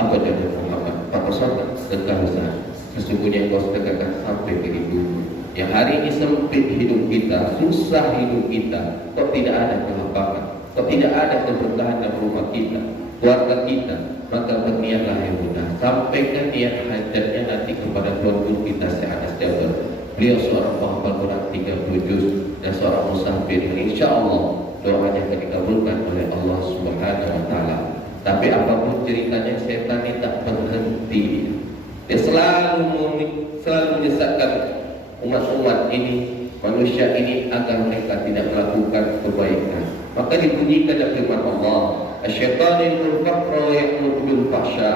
Apa Nabi Muhammad? Apa kosong sedekah besar? Sesungguhnya kau sedekahkan sampai ke ibumu. Yang hari ini sempit hidup kita, susah hidup kita, kok tidak ada kelapangan, kok tidak ada keberkahan dalam rumah kita, keluarga kita, maka berniatlah ya Bunda, sampaikan niat hajatnya nanti kepada Tuan Guru kita Syekh Jabar. Beliau seorang penghafal Quran 30 juz dan seorang musafir yang insya Allah doanya akan dikabulkan oleh Allah Subhanahu Wa Taala. Tapi apapun ceritanya, setan ini tak berhenti. Dia selalu menyesatkan umat-umat ini, manusia ini, agar mereka tidak melakukan kebaikan. Maka dibunyikan dalam firman Allah, asy-syaitanu yafqra wa ya'muru bil fahsya.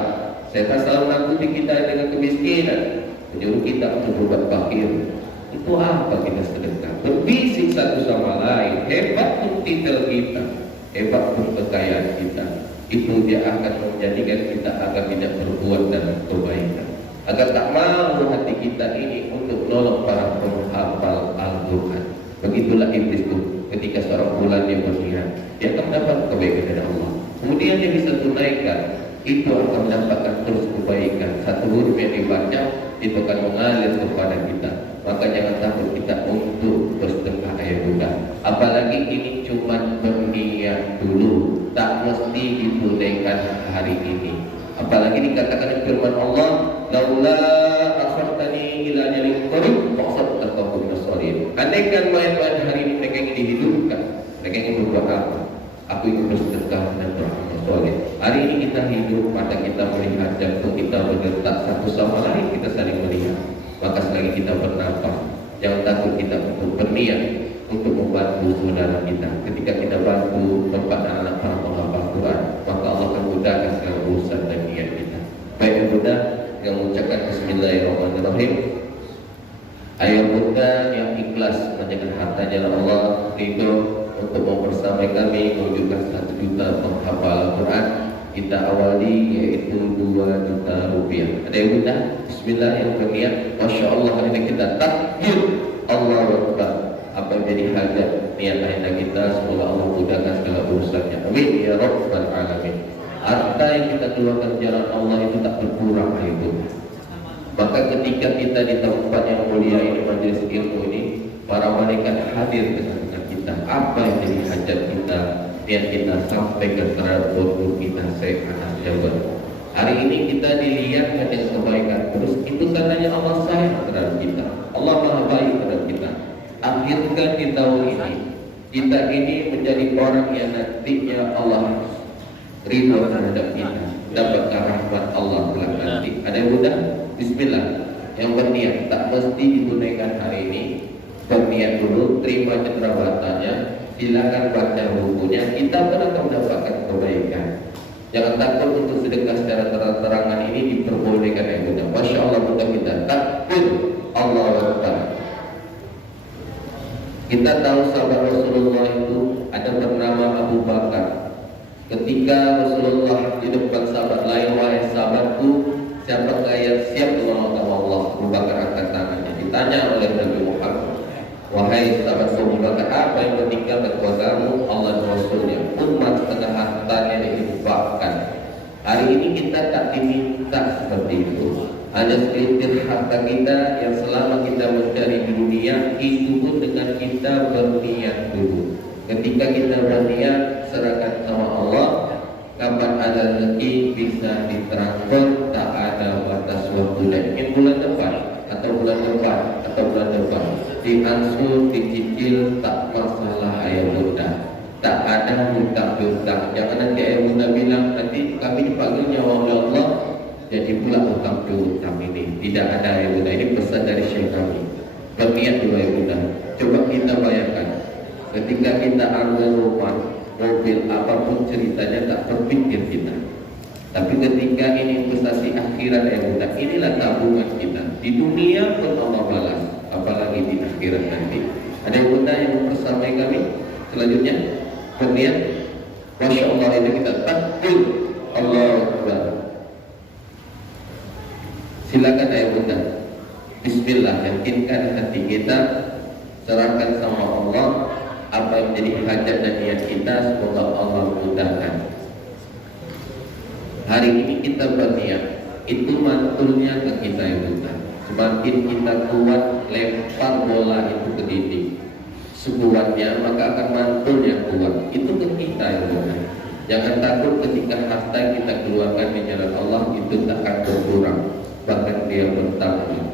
Setan selalu menakuti kita dengan kemiskinan, menyuruh kita untuk berbuat bakhil. Itu apa kita sedekah? Berbisik satu sama lain. Hebat pun titel kita, hebat pun kekayaan kita. Itu dia akan menjadikan kita agar tidak berbuat dan kebaikan, agar tak mau hati kita ini untuk menolong para penghafal Al-Quran. Begitulah iblis itu. Ketika seorang bulan dia berniat, dia akan mendapat kebaikan dari Allah. Kemudian dia bisa tunaikan, itu akan mendapatkan terus kebaikan. Satu huruf yang dibaca itu akan mengalir kepada kita. Maka jangan takut kita untuk bersedekah ya Bunda. Apalagi ini cuma berniat dulu, tak mesti ditunaikan hari ini. Apalagi dikatakan firman Allah, laula akhartani ila ajalin Andaikan main-main hari ini mereka ingin dihidupkan, mereka ingin berbuat apa? Aku ingin bersedekah dan beramal soleh. Hari ini kita hidup, mata kita melihat, jantung kita bergerak, satu sama lain kita saling melihat. Maka selagi kita bernafas, jangan takut kita untuk berniat untuk membantu saudara kita. Ketika kita bantu tempat anak para penghafal Quran, maka Allah akan mudahkan segala urusan dan niat kita. Baik Bunda yang mengucapkan Bismillahirrahmanirrahim. Ayo Bunda yang ikhlas menjaga harta jalan Allah itu untuk mempersamai kami mewujudkan 1 juta penghafal Quran. Kita awali yaitu 2 juta rupiah. Ada yang Bunda? Bismillah yang berniat. Masya Allah hari ini kita takbir Allahu Akbar. Apa yang jadi hajat niat ayat kita, semoga Allah mudahkan segala urusannya. Amin ya rabbal alamin. Harta yang kita keluarkan jalan Allah itu tak berkurang itu. Maka ketika kita di tempat yang mulia ini, majelis ilmu ini, para malaikat hadir dengan kita. Apa yang jadi hajat kita, niat kita sampai ke terhadap kita sehat jabat. Hari ini kita dilihat dengan kebaikan terus, itu tandanya Allah sayang terhadap kita. Allah Maha baik terhadap kita. Akhirkan di tahun ini kita ini menjadi orang yang nantinya Allah ridho terhadap kita, dapatkan rahmat Allah kelak nanti. Ada yang mudah? Bismillah. Yang berniat tak mesti ditunaikan hari ini. Berniat dulu, terima cenderawatanya, silakan baca bukunya. Kita pun akan mendapatkan kebaikan. Jangan takut untuk sedekah secara terang-terangan ini diperbolehkan yang mudah. Masya Allah mudah kita takbir Allahu Akbar. Kita tahu sahabat Rasulullah itu ada bernama Abu Bakar. Ketika Rasulullah di depan sahabat lain, wahai sahabatku, siapakah yang siap menolong Allah? Abu Bakar angkat tangannya. Ditanya oleh Nabi Muhammad, wahai sahabat Abu Bakar, apa yang meninggalkan kepadamu Allah dan Rasulnya? Umat setengah hartanya diinfakkan. Hari ini kita tak diminta seperti itu. Hanya segelintir harta kita yang selama kita mencari di dunia, itu pun dengan kita berniat dulu. Ketika kita berniat, serahkan sama Allah. Kapan ada rezeki bisa ditransfer, tak ada batas waktu. Dan ingin bulan depan atau bulan depan atau bulan depan, diansur, dicicil, tak masalah ayah bunda. Tak ada hutang-hutang. Jangan nanti ayah bunda bilang nanti kami dipanggil nyawa oleh Allah, jadi pula hutang piutang ini. Tidak ada ayah bunda. Ini pesan dari Syekh kami. Berniat dulu ayah bunda. Coba kita bayangkan, ketika kita ambil rumah, mobil, apapun ceritanya tak terpikir kita. Tapi ketika ini investasi akhirat ayah bunda, inilah tabungan kita. Di dunia pun Allah balas, apalagi di akhirat nanti. Ada yang bunda yang mempersamai kami? Selanjutnya berniat. Masya Allah ini kita takbir Allahu Akbar. Silakan ayah bunda. Bismillah, yakinkan hati kita, serahkan sama Allah. Apa yang menjadi hajat dan niat kita, semoga Allah mudahkan. Hari ini kita berniat, itu mantulnya ke kita yang bunda. Semakin kita kuat lempar bola itu ke dinding, sekuatnya maka akan mantulnya kuat. Itu ke kita yang bunda. Jangan takut ketika harta yang kita keluarkan di jalan Allah itu tak akan berkurang, bahkan dia bertambah.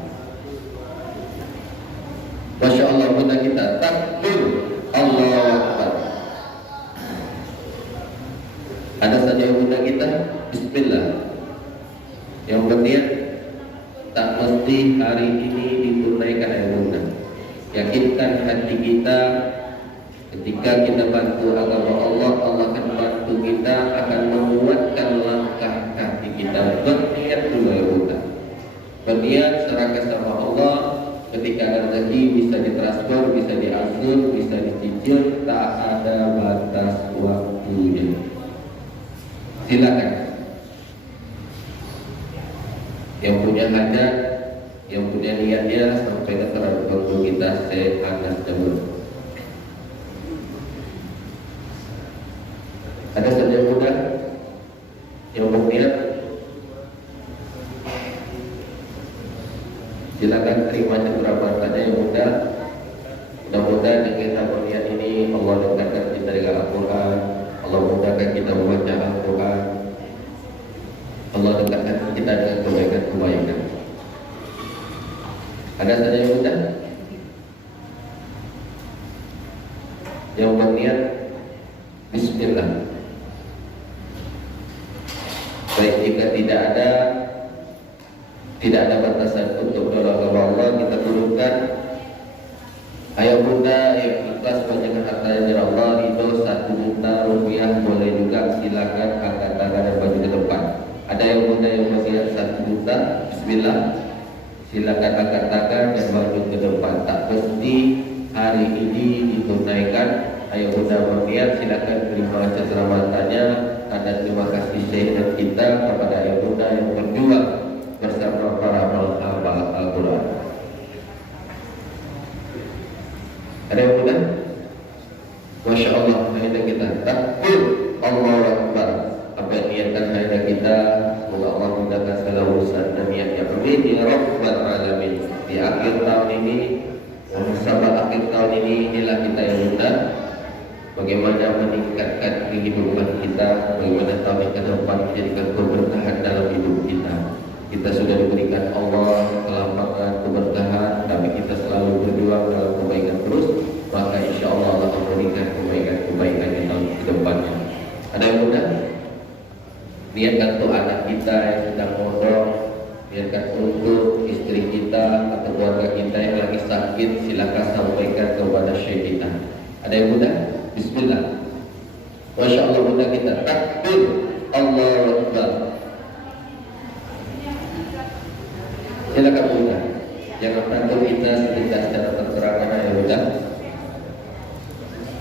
Masya Allah bunda kita takbir Allahu Akbar. Ada saja yang bunda kita Bismillah. Yang berniat tak mesti hari ini ditunaikan yang bunda. Yakinkan hati kita, ketika kita bantu agama Allah, Allah akan bantu kita, akan menguatkan langkah kaki kita. Berniat dulu ya bunda. Berniat serahkan sama Allah. Ketika ada rezeki bisa ditransfer, bisa diangsur, bisa dicicil, tak ada batas waktunya. Silakan. Yang punya hajat, yang punya niatnya sampai ke terhadap waktu kita sehangat dulu. Ada saja mudah yang berniat. Silakan terima cenderawatanya yang mudah. Mudah-mudahan dengan berniat ini Allah dekatkan kita dengan Al-Quran, Allah mudahkan kita membaca Al-Quran, Allah dekatkan kita dengan kebaikan-kebaikan. Ada saja yang mudah? berniat Bismillah. Baik, jika tidak ada batasan untuk doa kepada Allah, kita turunkan ayah bunda yang ikhlas menjaga hartanya Allah itu 1 juta rupiah. Boleh juga silakan angkat tangan dan maju ke depan. Ada yang bunda yang berniat 1 juta, Bismillah, silakan angkat tangan dan maju ke depan. Tak mesti hari ini ditunaikan. Ayah bunda berniat, silakan terima ceramahnya. Ada terima kasih syahidat kita kepada ayah bunda yang berjuang bersama para penghafal Al-Quran. Ada yang bunda? Masya Allah, akhirnya kita takbir Allahu Akbar. Apa yang niatkan akhirnya kita, semoga Allah mudahkan segala urusan dan niatnya. Amin ya Rabbal Alamin. Di akhir tahun ini, muhasabah akhir tahun ini, inilah kita yang bunda, bagaimana meningkatkan kehidupan kita, bagaimana tahun ke depan menjadikan keberkahan dalam hidup kita. Kita sudah diberikan Allah kelapangan, keberkahan, tapi kita selalu berjuang dalam kebaikan terus, maka insya Allah Allah akan memberikan kebaikan di tahun ke depannya. Ada yang mudah? Niatkan untuk anak kita yang sedang mondok, niatkan untuk istri kita atau keluarga kita yang lagi sakit, silakan sampaikan kepada syekh kita. Ada yang mudah? Bismillah. Masya Allah, mudah kita takbir Allahu Akbar. Silakan mudah. Jangan takut, kita sebentar secara terang-terangan ya mudah.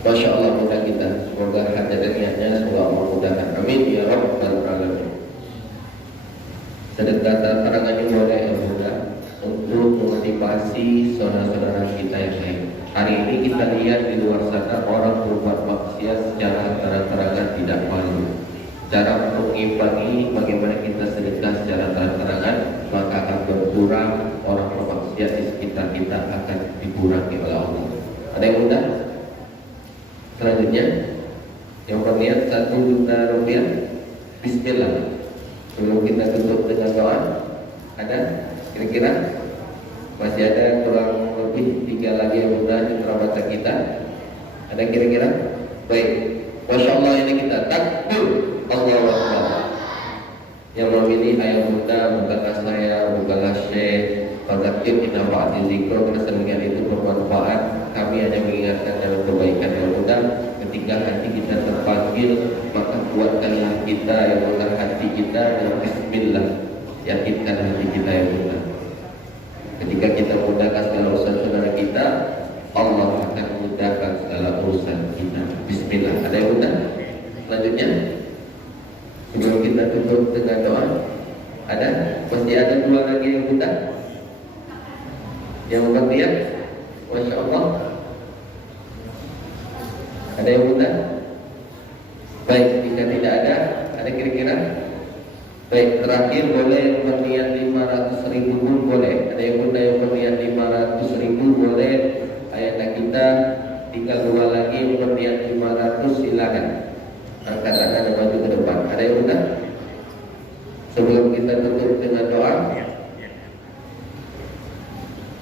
Masya Allah, mudah kita. Semoga hajat dan niatnya semoga Allah mudahkan. Amin ya Rabbal Alamin. Sedekah terang-terangannya boleh ya mudah untuk memotivasi saudara-saudara kita yang lain. Hari ini kita lihat di luar sana orang berbuat maksiat secara terang-terangan tidak malu. Cara untuk mengimbangi bagaimana kita sedekah secara terang-terangan, maka akan berkurang orang bermaksiat di sekitar kita, akan dikurangi oleh Allah. Ada yang mudah? Selanjutnya, yang berniat 1 juta rupiah, Bismillah. Sebelum kita tutup dengan doa, ada kira-kira masih ada kurang lebih 3 lagi yang mudah di baca kita. Ada kira-kira? Baik. Masya Allah, ini kita takbir Allahu Akbar. Yang memilih ayah bunda bukanlah saya, bukanlah syekh. Fadzakir in nafa'ati dzikra, karena sebagian itu bermanfaat. Kami hanya mengingatkan dalam kebaikan yang mudah. Ketika hati kita terpanggil, maka kuatkanlah kita yang mudah hati kita dengan Bismillah. Yakinkan hati kita yang mudah. Ketika kita mudahkan segala urusan saudara kita, Allah akan mudahkan segala urusan kita. Bismillah. Ada yang mudah? Selanjutnya, sebelum kita tutup dengan doa, ada? Masih ada 2 lagi yang mudah? Yang berniat? Masya Allah. Ada yang mudah? Baik, jika tidak ada kira-kira? Baik, terakhir boleh berniat 500.000 pun boleh. Ada yang mudah yang berniat 500.000 boleh. Ayat kita tinggal 2 lagi yang berniat 500, silakan angkat tangan dan maju ke depan. Ada yang mudah? Sebelum kita tutup dengan doa,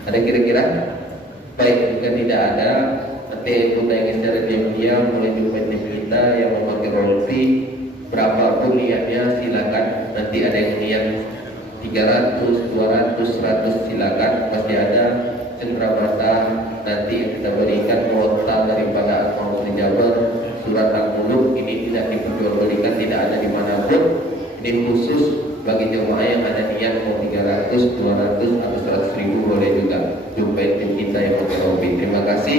ada kira-kira? Baik, jika tidak ada, nanti ibu yang secara diam-diam boleh jumpa tim kita yang memakai rolfi. Berapapun niatnya silakan. Nanti ada yang niat 300, 200, 100 silakan. Masih ada cenderamata nanti yang kita berikan kuota daripada Al-Qaum Jabar surat Al-Muluk. Ini tidak diperjualbelikan, tidak ada dimanapun. Ini khusus bagi jemaah yang ada niat mau 300, 200 atau 100.000 boleh juga jumpai tim kita yang pakai rompi. Terima kasih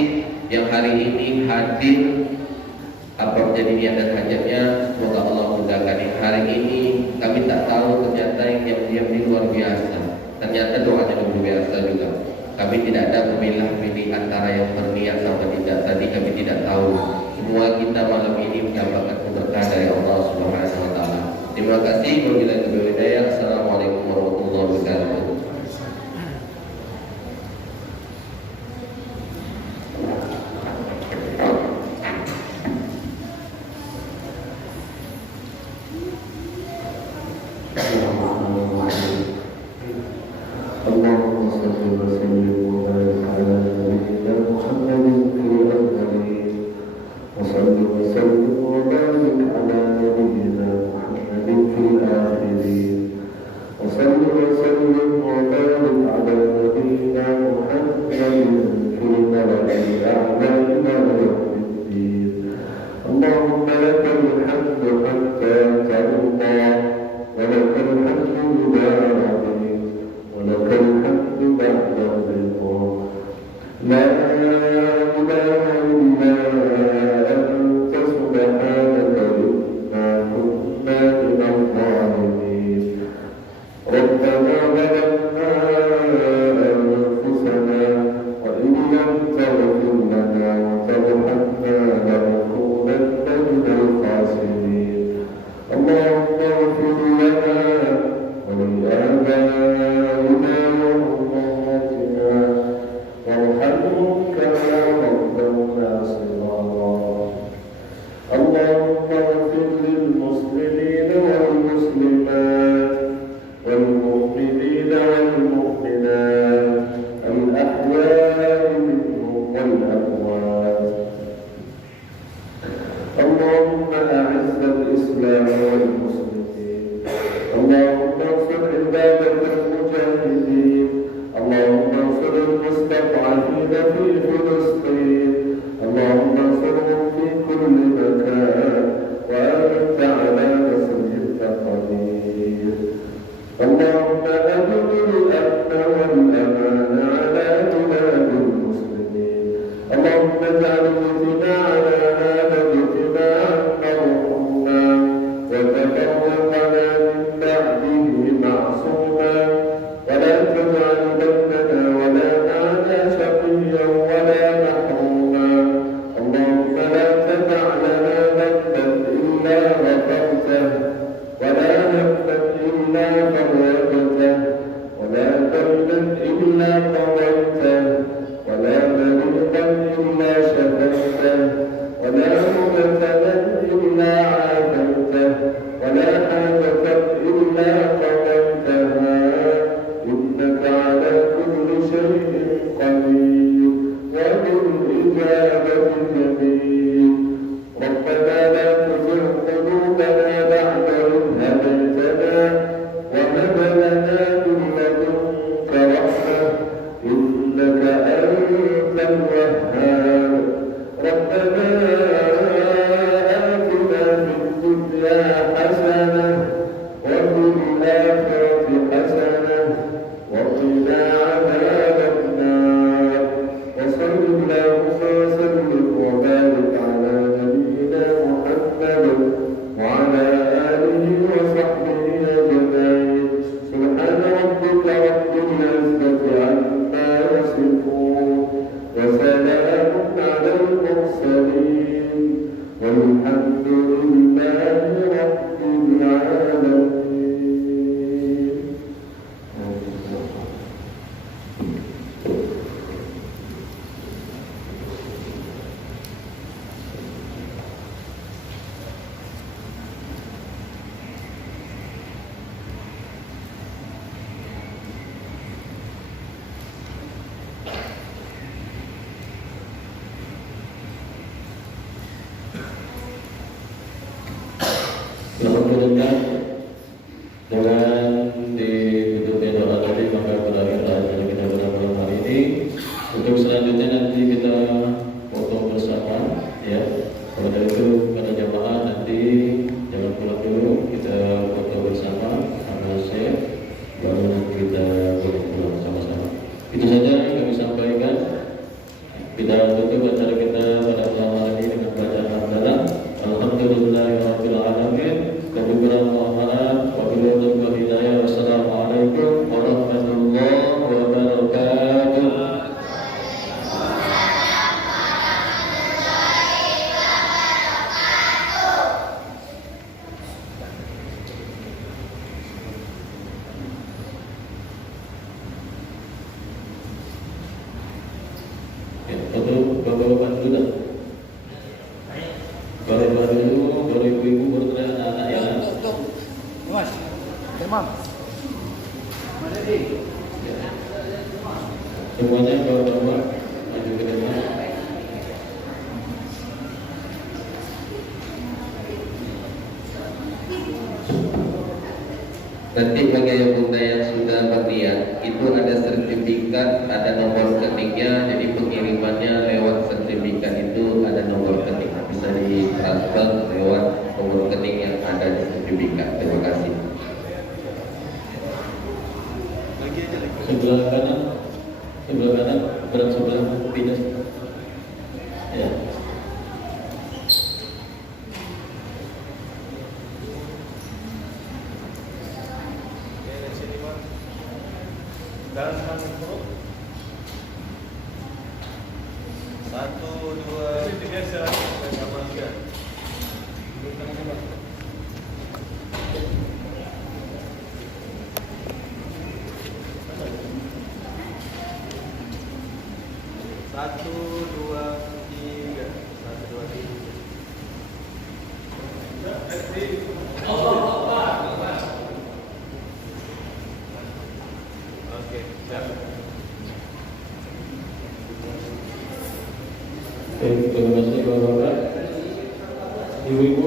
yang hari ini hadir. Apa menjadi niat dan hajatnya, semoga Allah mudahkan. Hari ini kami tak tahu, ternyata yang diam-diam ini luar biasa. Ternyata doanya luar biasa juga. Kami tidak ada memilah-milih antara yang berniat sama tidak. Tadi kami tidak tahu. Semua kita malam ini mendapatkan keberkahan dari Allah Subhanahu wa taala. Terima kasih. Wabillahi taufiq wal hidayah. Assalamualaikum warahmatullahi wabarakatuh. Allahumma salli wa sallim wa barik ala nabiyyina Muhammadin fil awwalin wa ربنا ظلمنا أنفسنا وإن لم تغفر لنا وترحمنا لنكونن من الخاسرين اللهم اغفر لنا ولآبائنا وأمهاتنا وارحمهم كما ربونا صغارا اللهم اغفر للمسلمين والمسلمات والمؤمنين والمؤمنات الأحياء منهم والأموات اللهم أعز الإسلام والمسلمين اللهم انصر عبادك المجاهدين اللهم انصر المستضعفين في فلسطين اللهم انصرهم في كل مكان وأنت على نصرهم قدير اللهم أدم الأمن والأمان على بلاد المسلمين اللهم اجعل اجتماعنا هذا اجتماعا مرحوما وتفرقنا من بعده معصوما ولا تجعل بيننا ولا معنا شقيا ولا محروما اللهم لا تدع لنا ذنبا إلا غفرته ولا هما إلا فرجته ولا دينا إلا قضيته ولا مريضا إلا شفيته ولا مبتلا إلا عافيته ولا حاجة إلا قضيتها إنك على كل شيء قدير وبالإجابة جدير ربنا لا تزغ قلوبنا بعد إذ هديتنا وهب لنا من لدنك رحمة إنك أنت الوهاب ربنا آتنا في الدنيا حسنة وفي الآخرة حسنة وقنا عذاب النار وصل اللهم وسلم وبارك على نبينا محمد وعلى آله وصحبه أجمعين سبحان ربك رب العزة عما يصفون وسلام على المرسلين والحمد لله رب العالمين. Alhamdulillah, dengan ditutupnya doa tadi maka berakhirlah acara kita pada malam hari ini. Untuk selanjutnya nanti kita foto bersama, ya. Pada itu para jamaah nanti jangan pulang dulu, kita foto bersama sama saya, baru nanti kita boleh pulang sama-sama. Itu saja yang kami sampaikan. Kita tutup acara kita pada malam hari ini dengan bacaan hamdalah. Alhamdulillahirabbil alamin. Kebenaran Muhammad wabillahi hidayah. Wassalamualaikum warahmatullahi wabarakatuh. Bapak-bapak dulu dah. Bapak-bapak dulu, baru ibu-ibu, baru anak-anak ya. Mas, Imam. Semuanya bapak-bapak maju ke depan. Nanti bagi ayah bunda yang sudah berniat itu ada sertifikat, ada nomor rekeningnya, jadi pengirimannya lewat sertifikat itu ada nomor rekening, bisa ditransfer lewat nomor rekening yang ada di sertifikat. Terima kasih. Sebelah kanan, berat sebelah pindah. Ya. Satu, dua, tiga, tiga. Satu, dua, tiga. Satu, dua, tiga. Oke, siap. Oke, terima kasih Bapak-Bapak, Ibu-Ibu.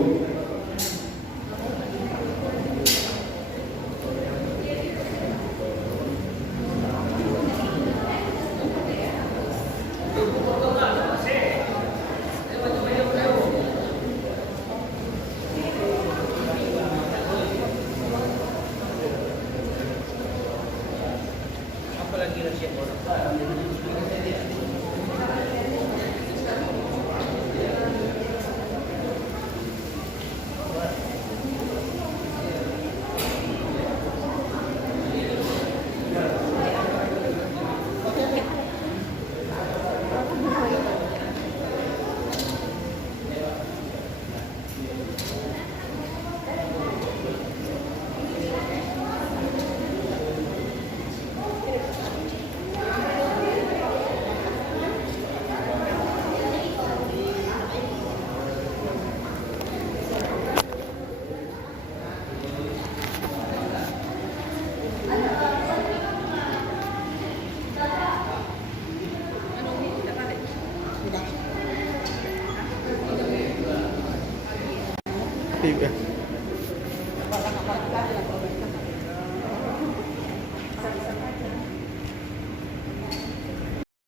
Tiga.